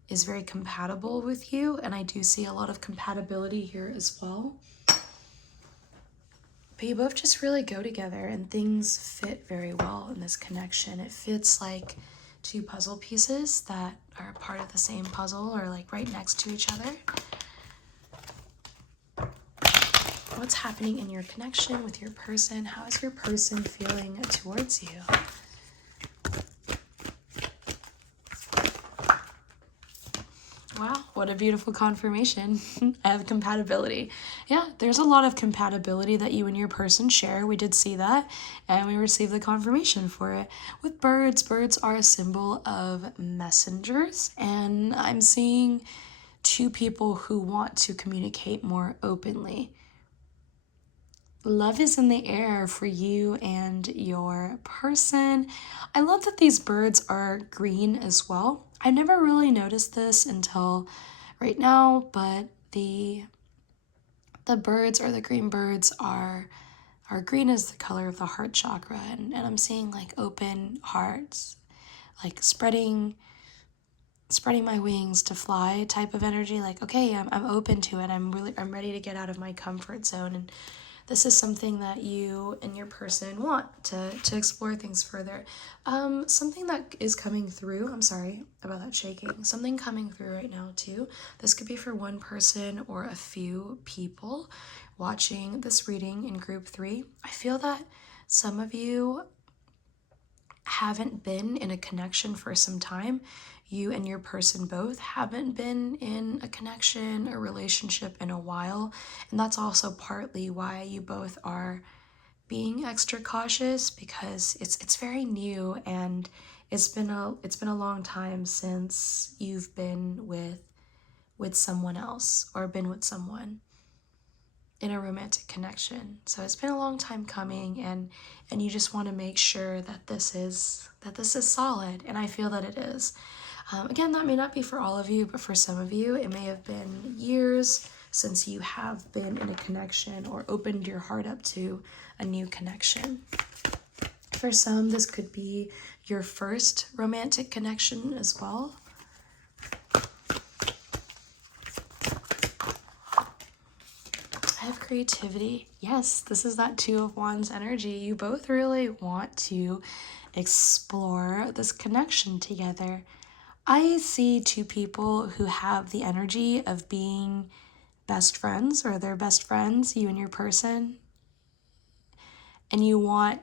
is very compatible with you, and I do see a lot of compatibility here as well. But you both just really go together, and things fit very well in this connection. It fits like two puzzle pieces that are part of the same puzzle or like right next to each other. What's happening in your connection with your person? How is your person feeling towards you? Wow, what a beautiful confirmation. I have compatibility. Yeah, there's a lot of compatibility that you and your person share. We did see that, and we received the confirmation for it. With birds, birds are a symbol of messengers, and I'm seeing two people who want to communicate more openly. Love is in the air for you and your person. I love that these birds are green as well. I never really noticed this until right now, but the birds, or the green birds, are green is the color of the heart chakra, and I'm seeing like open hearts, like spreading my wings to fly type of energy. Like, okay, I'm open to it. I'm ready to get out of my comfort zone, and this is something that you and your person want to explore things further. Something that is coming through, I'm sorry about that shaking, something coming through right now too. This could be for one person or a few people watching this reading in group 3. I feel that some of you haven't been in a connection for some time. You and your person both haven't been in a connection or relationship in a while, and that's also partly why you both are being extra cautious, because it's very new, and it's been a long time since you've been with someone else or been with someone in a romantic connection. So it's been a long time coming, and you just want to make sure that this is solid, and I feel that it is. Again, that may not be for all of you, but for some of you, it may have been years since you have been in a connection or opened your heart up to a new connection. For some, this could be your first romantic connection as well. I have creativity. Yes, this is that Two of Wands energy. You both really want to explore this connection together. I see two people who have the energy of being best friends, or they're best friends, you and your person, and you want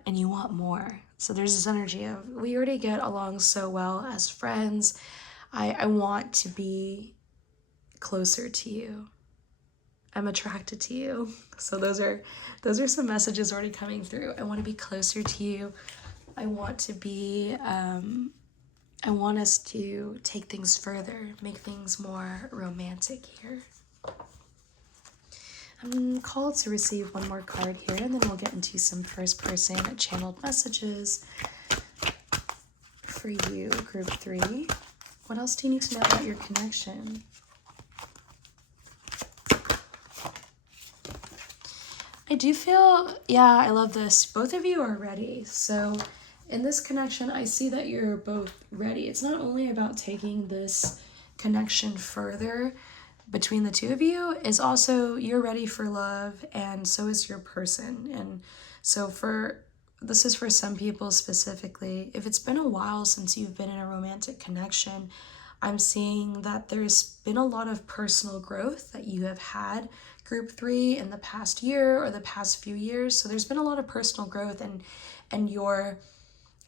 more. So there's this energy of, we already get along so well as friends. I want to be closer to you. I'm attracted to you. So those are some messages already coming through. I want to be closer to you. I want to be I want us to take things further, make things more romantic here. I'm called to receive one more card here, and then we'll get into some first-person channeled messages for you, group 3. What else do you need to know about your connection? I do feel, yeah, I love this. Both of you are ready. So in this connection, I see that you're both ready. It's not only about taking this connection further between the two of you, is also you're ready for love, and so is your person. And so this is for some people specifically. If it's been a while since you've been in a romantic connection, I'm seeing that there's been a lot of personal growth that you have had, group 3, in the past year or the past few years. So there's been a lot of personal growth, and you're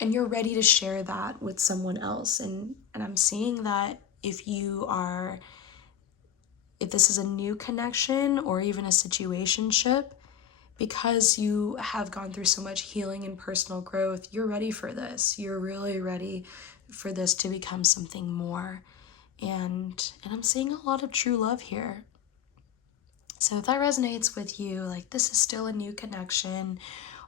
ready to share that with someone else. And I'm seeing that if this is a new connection or even a situationship, because you have gone through so much healing and personal growth, you're ready for this. You're really ready for this to become something more. And I'm seeing a lot of true love here. So if that resonates with you, like this is still a new connection,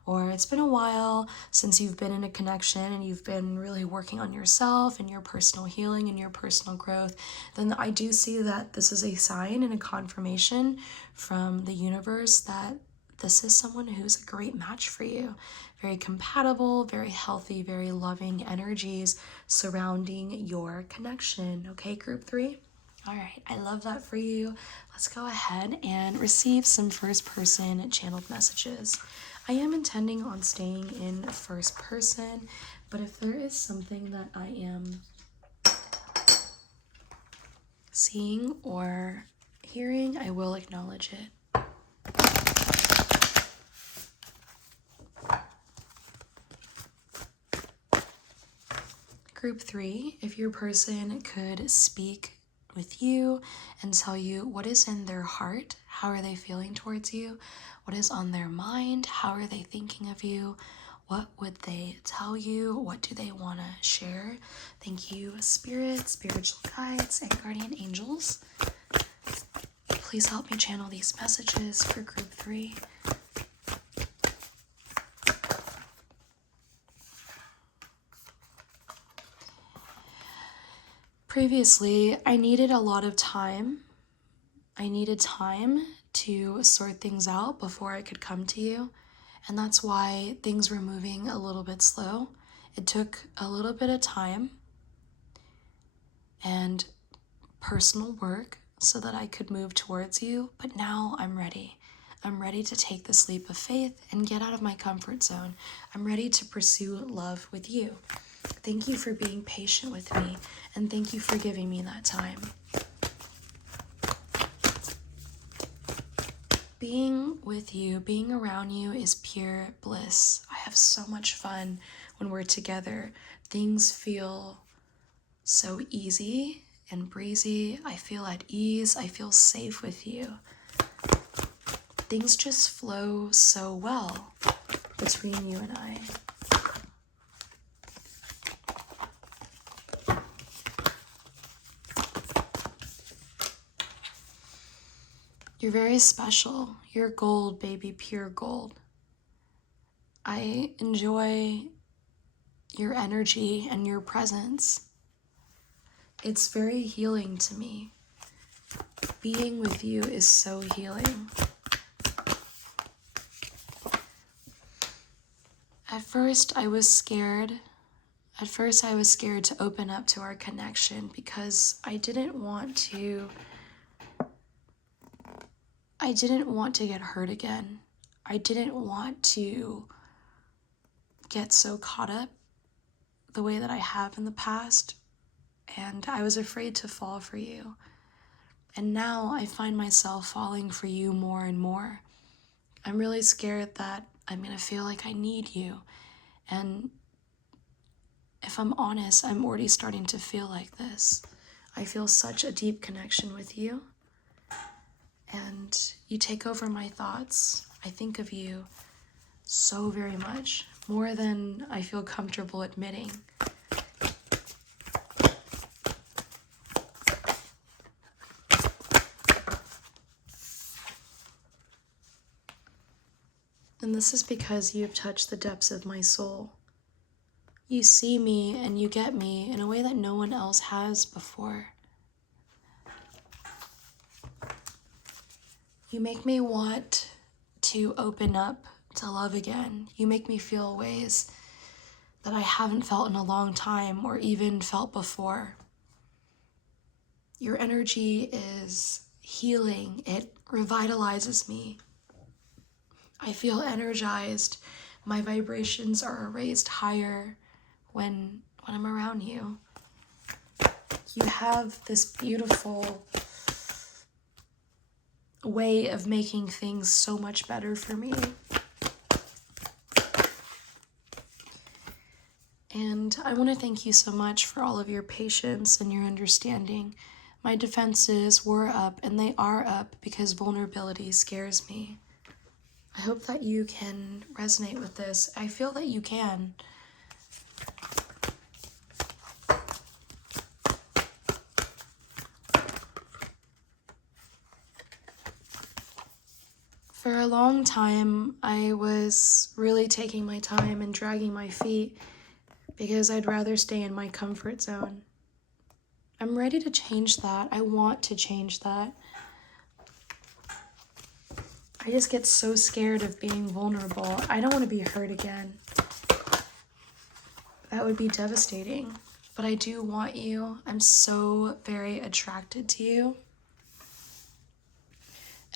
or it's been a while since you've been in a connection and you've been really working on yourself and your personal healing and your personal growth, then I do see that this is a sign and a confirmation from the universe that this is someone who's a great match for you. Very compatible, very healthy, very loving energies surrounding your connection. Okay, group 3? All right, I love that for you. Let's go ahead and receive some first person channeled messages. I am intending on staying in first person, but if there is something that I am seeing or hearing, I will acknowledge it. Group 3, if your person could speak with you and tell you what is in their heart, how are they feeling towards you, what is on their mind, how are they thinking of you, what would they tell you, what do they want to share. Thank you, Spirit, spiritual guides, and guardian angels. Please help me channel these messages for group 3. Previously, I needed a lot of time. I needed time to sort things out before I could come to you. And that's why things were moving a little bit slow. It took a little bit of time and personal work so that I could move towards you. But now I'm ready. I'm ready to take this leap of faith and get out of my comfort zone. I'm ready to pursue love with you. Thank you for being patient with me, and thank you for giving me that time. Being with you, being around you is pure bliss. I have so much fun when we're together. Things feel so easy and breezy. I feel at ease. I feel safe with you. Things just flow so well between you and I. You're very special. You're gold, baby, pure gold. I enjoy your energy and your presence. It's very healing to me. Being with you is so healing. At first, I was scared. At first, I was scared to open up to our connection because I didn't want to get hurt again. I didn't want to get so caught up the way that I have in the past, and I was afraid to fall for you. And now I find myself falling for you more and more. I'm really scared that I'm gonna feel like I need you. And if I'm honest, I'm already starting to feel like this. I feel such a deep connection with you. And you take over my thoughts. I think of you so very much, more than I feel comfortable admitting. And this is because you have touched the depths of my soul. You see me and you get me in a way that no one else has before. You make me want to open up to love again. You make me feel ways that I haven't felt in a long time or even felt before. Your energy is healing. It revitalizes me. I feel energized. My vibrations are raised higher when I'm around you. You have this beautiful way of making things so much better for me. And I want to thank you so much for all of your patience and your understanding. My defenses were up, and they are up because vulnerability scares me. I hope that you can resonate with this. I feel that you can. For a long time, I was really taking my time and dragging my feet because I'd rather stay in my comfort zone. I'm ready to change that. I want to change that. I just get so scared of being vulnerable. I don't want to be hurt again. That would be devastating. But I do want you. I'm so very attracted to you.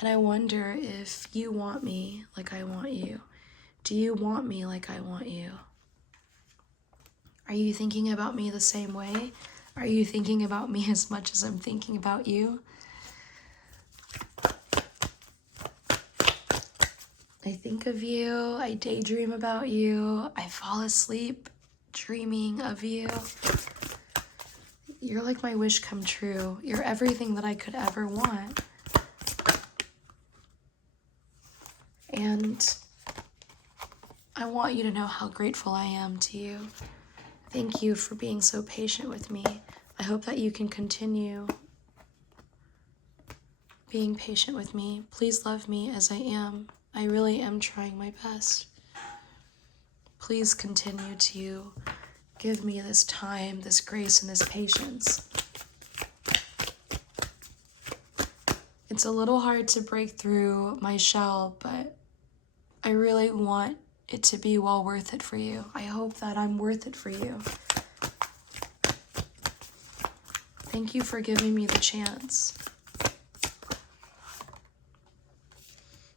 And I wonder if you want me like I want you. Do you want me like I want you? Are you thinking about me the same way? Are you thinking about me as much as I'm thinking about you? I think of you, I daydream about you, I fall asleep dreaming of you. You're like my wish come true. You're everything that I could ever want. And I want you to know how grateful I am to you. Thank you for being so patient with me. I hope that you can continue being patient with me. Please love me as I am. I really am trying my best. Please continue to give me this time, this grace, and this patience. It's a little hard to break through my shell, but I really want it to be well worth it for you. I hope that I'm worth it for you. Thank you for giving me the chance.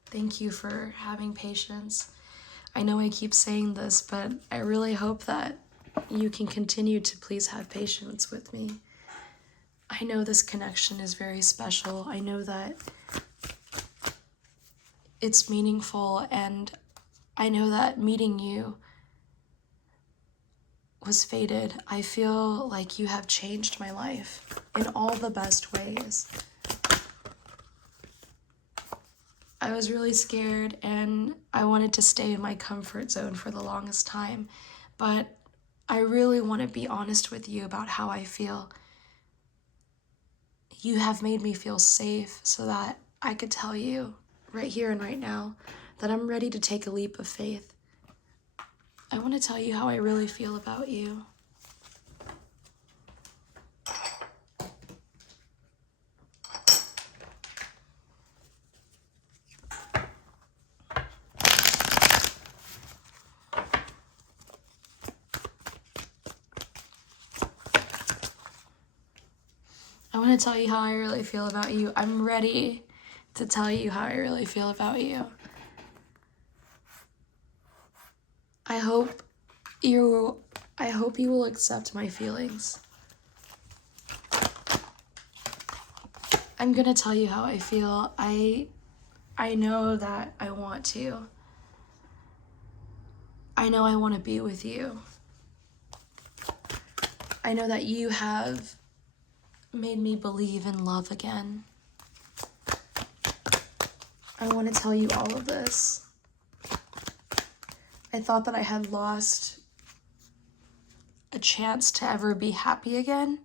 Thank you for having patience. I know I keep saying this, but I really hope that you can continue to please have patience with me. I know this connection is very special. I know that it's meaningful, and I know that meeting you was fated. I feel like you have changed my life in all the best ways. I was really scared and I wanted to stay in my comfort zone for the longest time, but I really want to be honest with you about how I feel. You have made me feel safe so that I could tell you right here and right now that I'm ready to take a leap of faith. I want to tell you how I really feel about you. I want to tell you how I really feel about you. I'm ready to tell you how I really feel about you. I hope you will accept my feelings. I'm gonna tell you how I feel. I know that I want to. I know I want to be with you. I know that you have made me believe in love again. I want to tell you all of this. I thought that I had lost a chance to ever be happy again,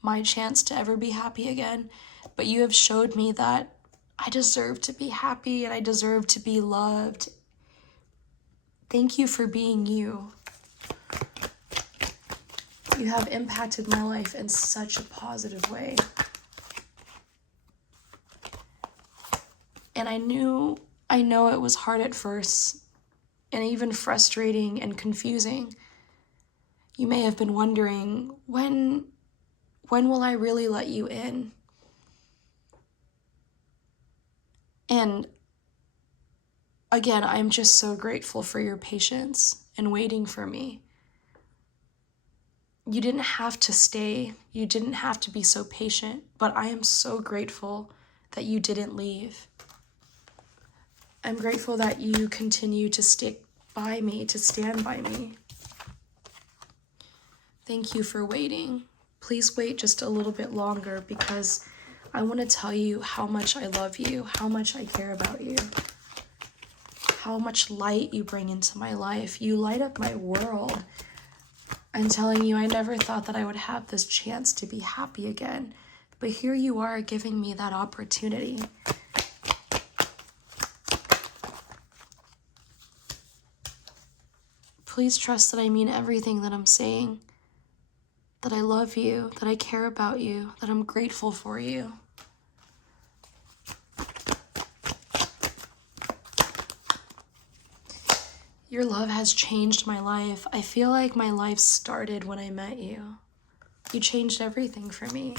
my chance to ever be happy again, but you have showed me that I deserve to be happy and I deserve to be loved. Thank you for being you. You have impacted my life in such a positive way. And I know it was hard at first and even frustrating and confusing. You may have been wondering, when will I really let you in? And again, I'm just so grateful for your patience and waiting for me. You didn't have to stay. You didn't have to be so patient, but I am so grateful that you didn't leave. I'm grateful that you continue to stick by me, to stand by me. Thank you for waiting. Please wait just a little bit longer because I want to tell you how much I love you, how much I care about you. how much light you bring into my life. You light up my world. I'm telling you, I never thought that I would have this chance to be happy again. But here you are giving me that opportunity. Please trust that I mean everything that I'm saying. That I love you, that I care about you, that I'm grateful for you. Your love has changed my life. I feel like my life started when I met you. You changed everything for me.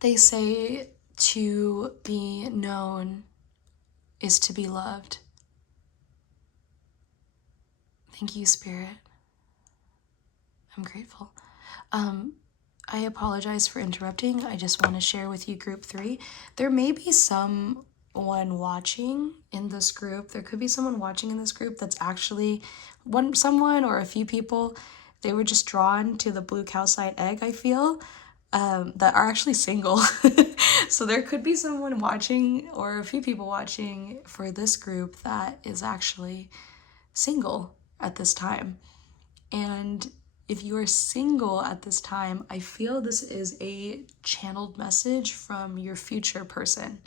They say to be known is to be loved. Thank you, Spirit. I'm grateful. I apologize for interrupting. I just want to share with you group 3. There may be someone watching in this group. There could be someone watching in this group that's actually someone or a few people. They were just drawn to the blue calcite egg, I feel, that are actually single. So there could be someone watching or a few people watching for this group that is actually single at this time. And if you are single at this time, I feel this is a channeled message from your future person.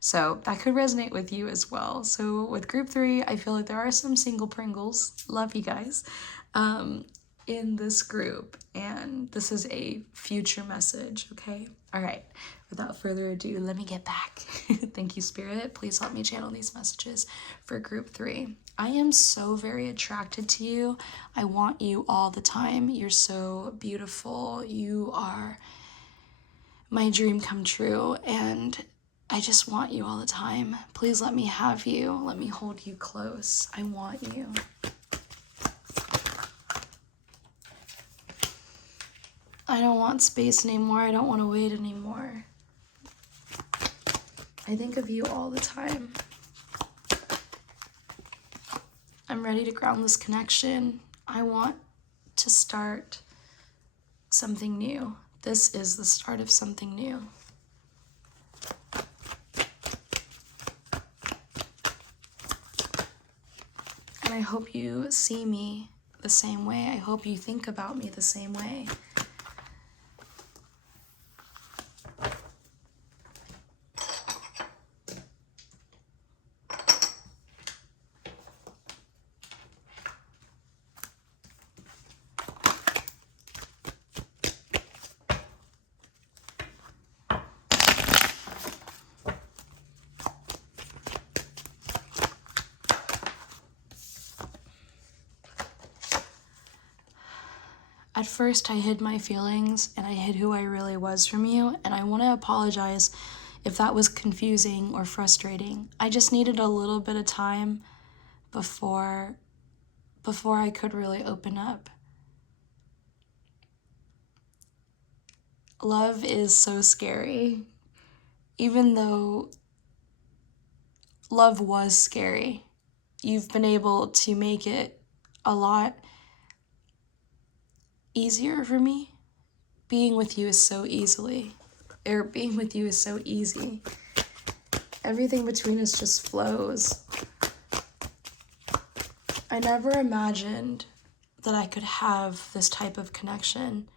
So that could resonate with you as well. So with group 3, I feel like there are some single Pringles, love you guys, in this group. And this is a future message, okay? All right, without further ado, let me get back. Thank you, Spirit. Please help me channel these messages for group 3. I am so very attracted to you. I want you all the time. You're so beautiful. You are my dream come true, and I just want you all the time. Please let me have you. Let me hold you close. I want you. I don't want space anymore. I don't want to wait anymore. I think of you all the time. I'm ready to ground this connection. I want to start something new. This is the start of something new. And I hope you see me the same way. I hope you think about me the same way. At first, I hid my feelings and I hid who I really was from you, and I want to apologize if that was confusing or frustrating. I just needed a little bit of time before I could really open up. Love is so scary. Even though love was scary, you've been able to make it a lot easier for me. Being with you is so easy. Everything between us just flows. I never imagined that I could have this type of connection.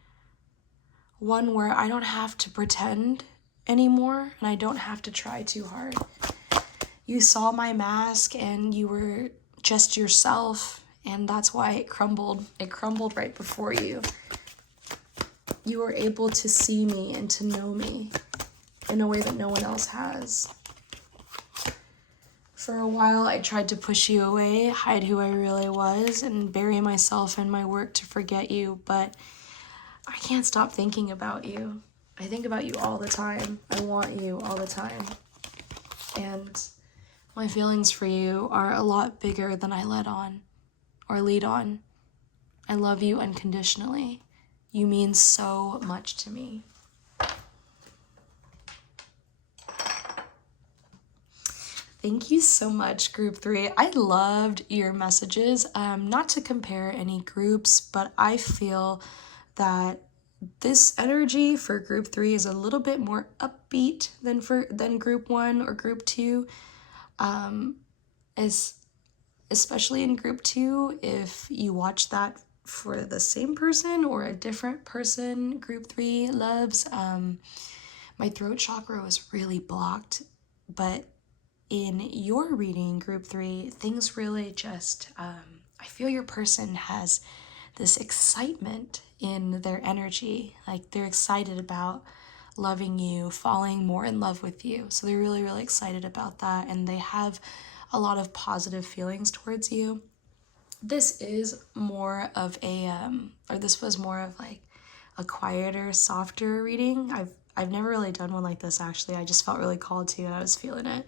One where I don't have to pretend anymore and I don't have to try too hard. You saw my mask and you were just yourself, and that's why it crumbled. It crumbled right before you. You were able to see me and to know me in a way that no one else has. For a while, I tried to push you away, hide who I really was, and bury myself in my work to forget you, but I can't stop thinking about you. I think about you all the time. I want you all the time. And my feelings for you are a lot bigger than I lead on. I love you unconditionally. You mean so much to me. Thank you so much, group 3. I loved your messages. Not to compare any groups, but I feel that this energy for group 3 is a little bit more upbeat than group 1 or group 2. As especially in group 2, if you watch that for the same person or a different person group 3 loves. My throat chakra was really blocked, but in your reading, group 3, things really just, I feel your person has this excitement in their energy. Like they're excited about loving you, falling more in love with you. So they're really, really excited about that. And they have a lot of positive feelings towards you. This is more of a, or this was more of like a quieter, softer reading. I've never really done one like this actually. I just felt really called to and I was feeling it.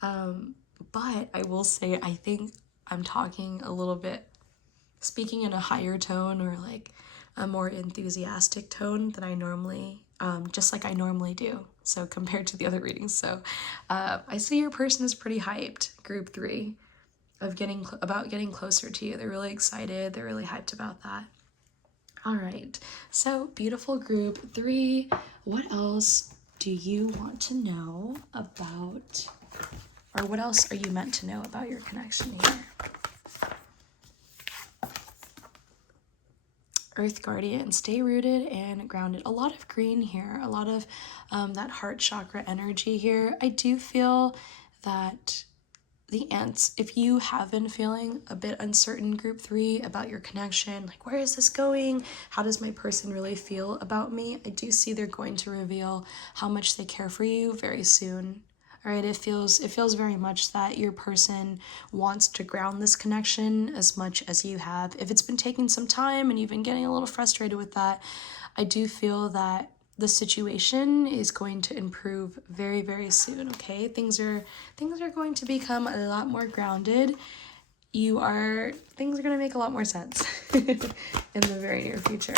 But I will say I think I'm talking a little bit, speaking in a higher tone or like a more enthusiastic tone than I normally, just like I normally do. So compared to the other readings. So I see your person is pretty hyped, group 3, of getting closer to you. They're really excited. They're really hyped about that. All right, so beautiful group 3. What else do you want to know about, or what else are you meant to know about your connection here? Earth Guardian, stay rooted and grounded. A lot of green here, a lot of that heart chakra energy here. I do feel that the ants, if you have been feeling a bit uncertain, group 3, about your connection, like where is this going? How does my person really feel about me? I do see they're going to reveal how much they care for you very soon. All right, it feels very much that your person wants to ground this connection as much as you have. If it's been taking some time and you've been getting a little frustrated with that, I do feel that the situation is going to improve very, very soon, okay? Things are going to become a lot more grounded. Things are going to make a lot more sense in the very near future.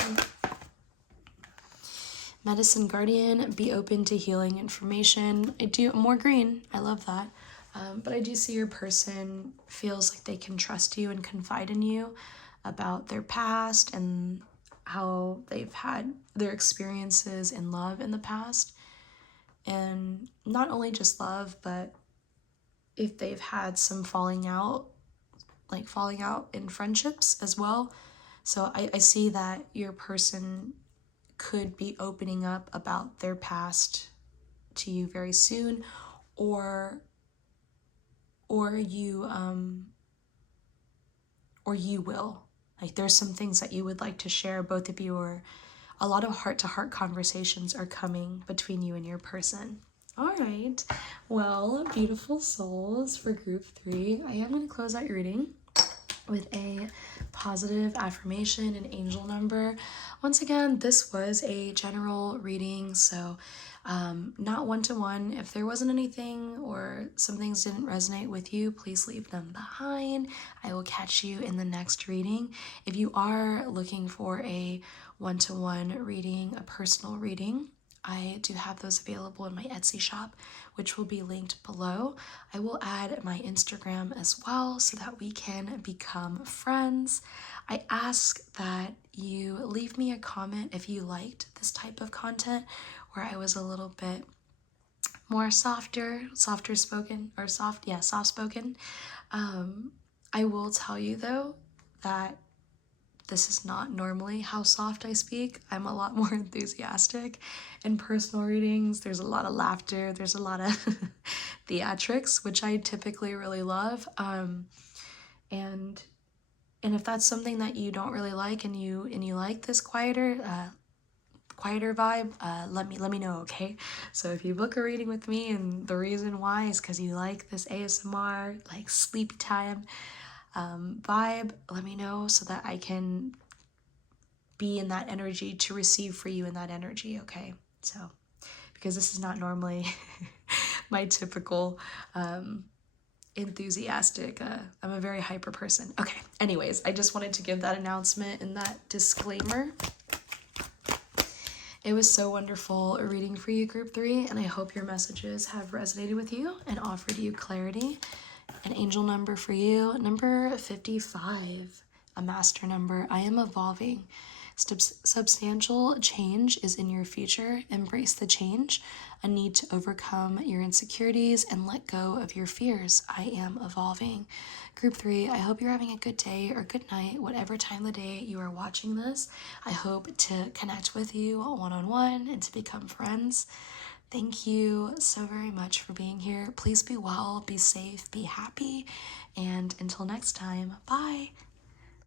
Medicine Guardian, be open to healing information. More green, I love that. But I do see your person feels like they can trust you and confide in you about their past and how they've had their experiences in love in the past. And not only just love, but if they've had some falling out in friendships as well. So I see that your person could be opening up about their past to you very soon, or you will. Like there's some things that you would like to share, both of you, or a lot of heart-to-heart conversations are coming between you and your person. All right, well, beautiful souls, for group 3, I am going to close out your reading with a positive affirmation and angel number. Once again, this was a general reading, so not one-to-one. If there wasn't anything or some things didn't resonate with you, please leave them behind. I will catch you in the next reading. If you are looking for a one-to-one reading, a personal reading, I do have those available in my Etsy shop, which will be linked below. I will add my Instagram as well so that we can become friends. I ask that you leave me a comment if you liked this type of content where I was a little bit more soft spoken. I will tell you though that this is not normally how soft I speak. I'm a lot more enthusiastic in personal readings. There's a lot of laughter. There's a lot of theatrics, which I typically really love. And if that's something that you don't really like and you like this quieter vibe, let me know, okay? So if you book a reading with me and the reason why is because you like this ASMR, like sleepy time vibe, let me know so that I can be in that energy to receive for you in that energy, okay? So, because this is not normally my typical enthusiastic, I'm a very hyper person. Okay, anyways, I just wanted to give that announcement and that disclaimer. It was so wonderful reading for you, group 3, and I hope your messages have resonated with you and offered you clarity. An angel number for you, number 55, a master number. I am evolving. Substantial change is in your future. Embrace the change. A need to overcome your insecurities and let go of your fears. I am evolving. Group 3, I hope you're having a good day or good night, whatever time of the day you are watching this. I hope to connect with you one-on-one and to become friends. Thank you so very much for being here. Please be well, be safe, be happy, and until next time, bye.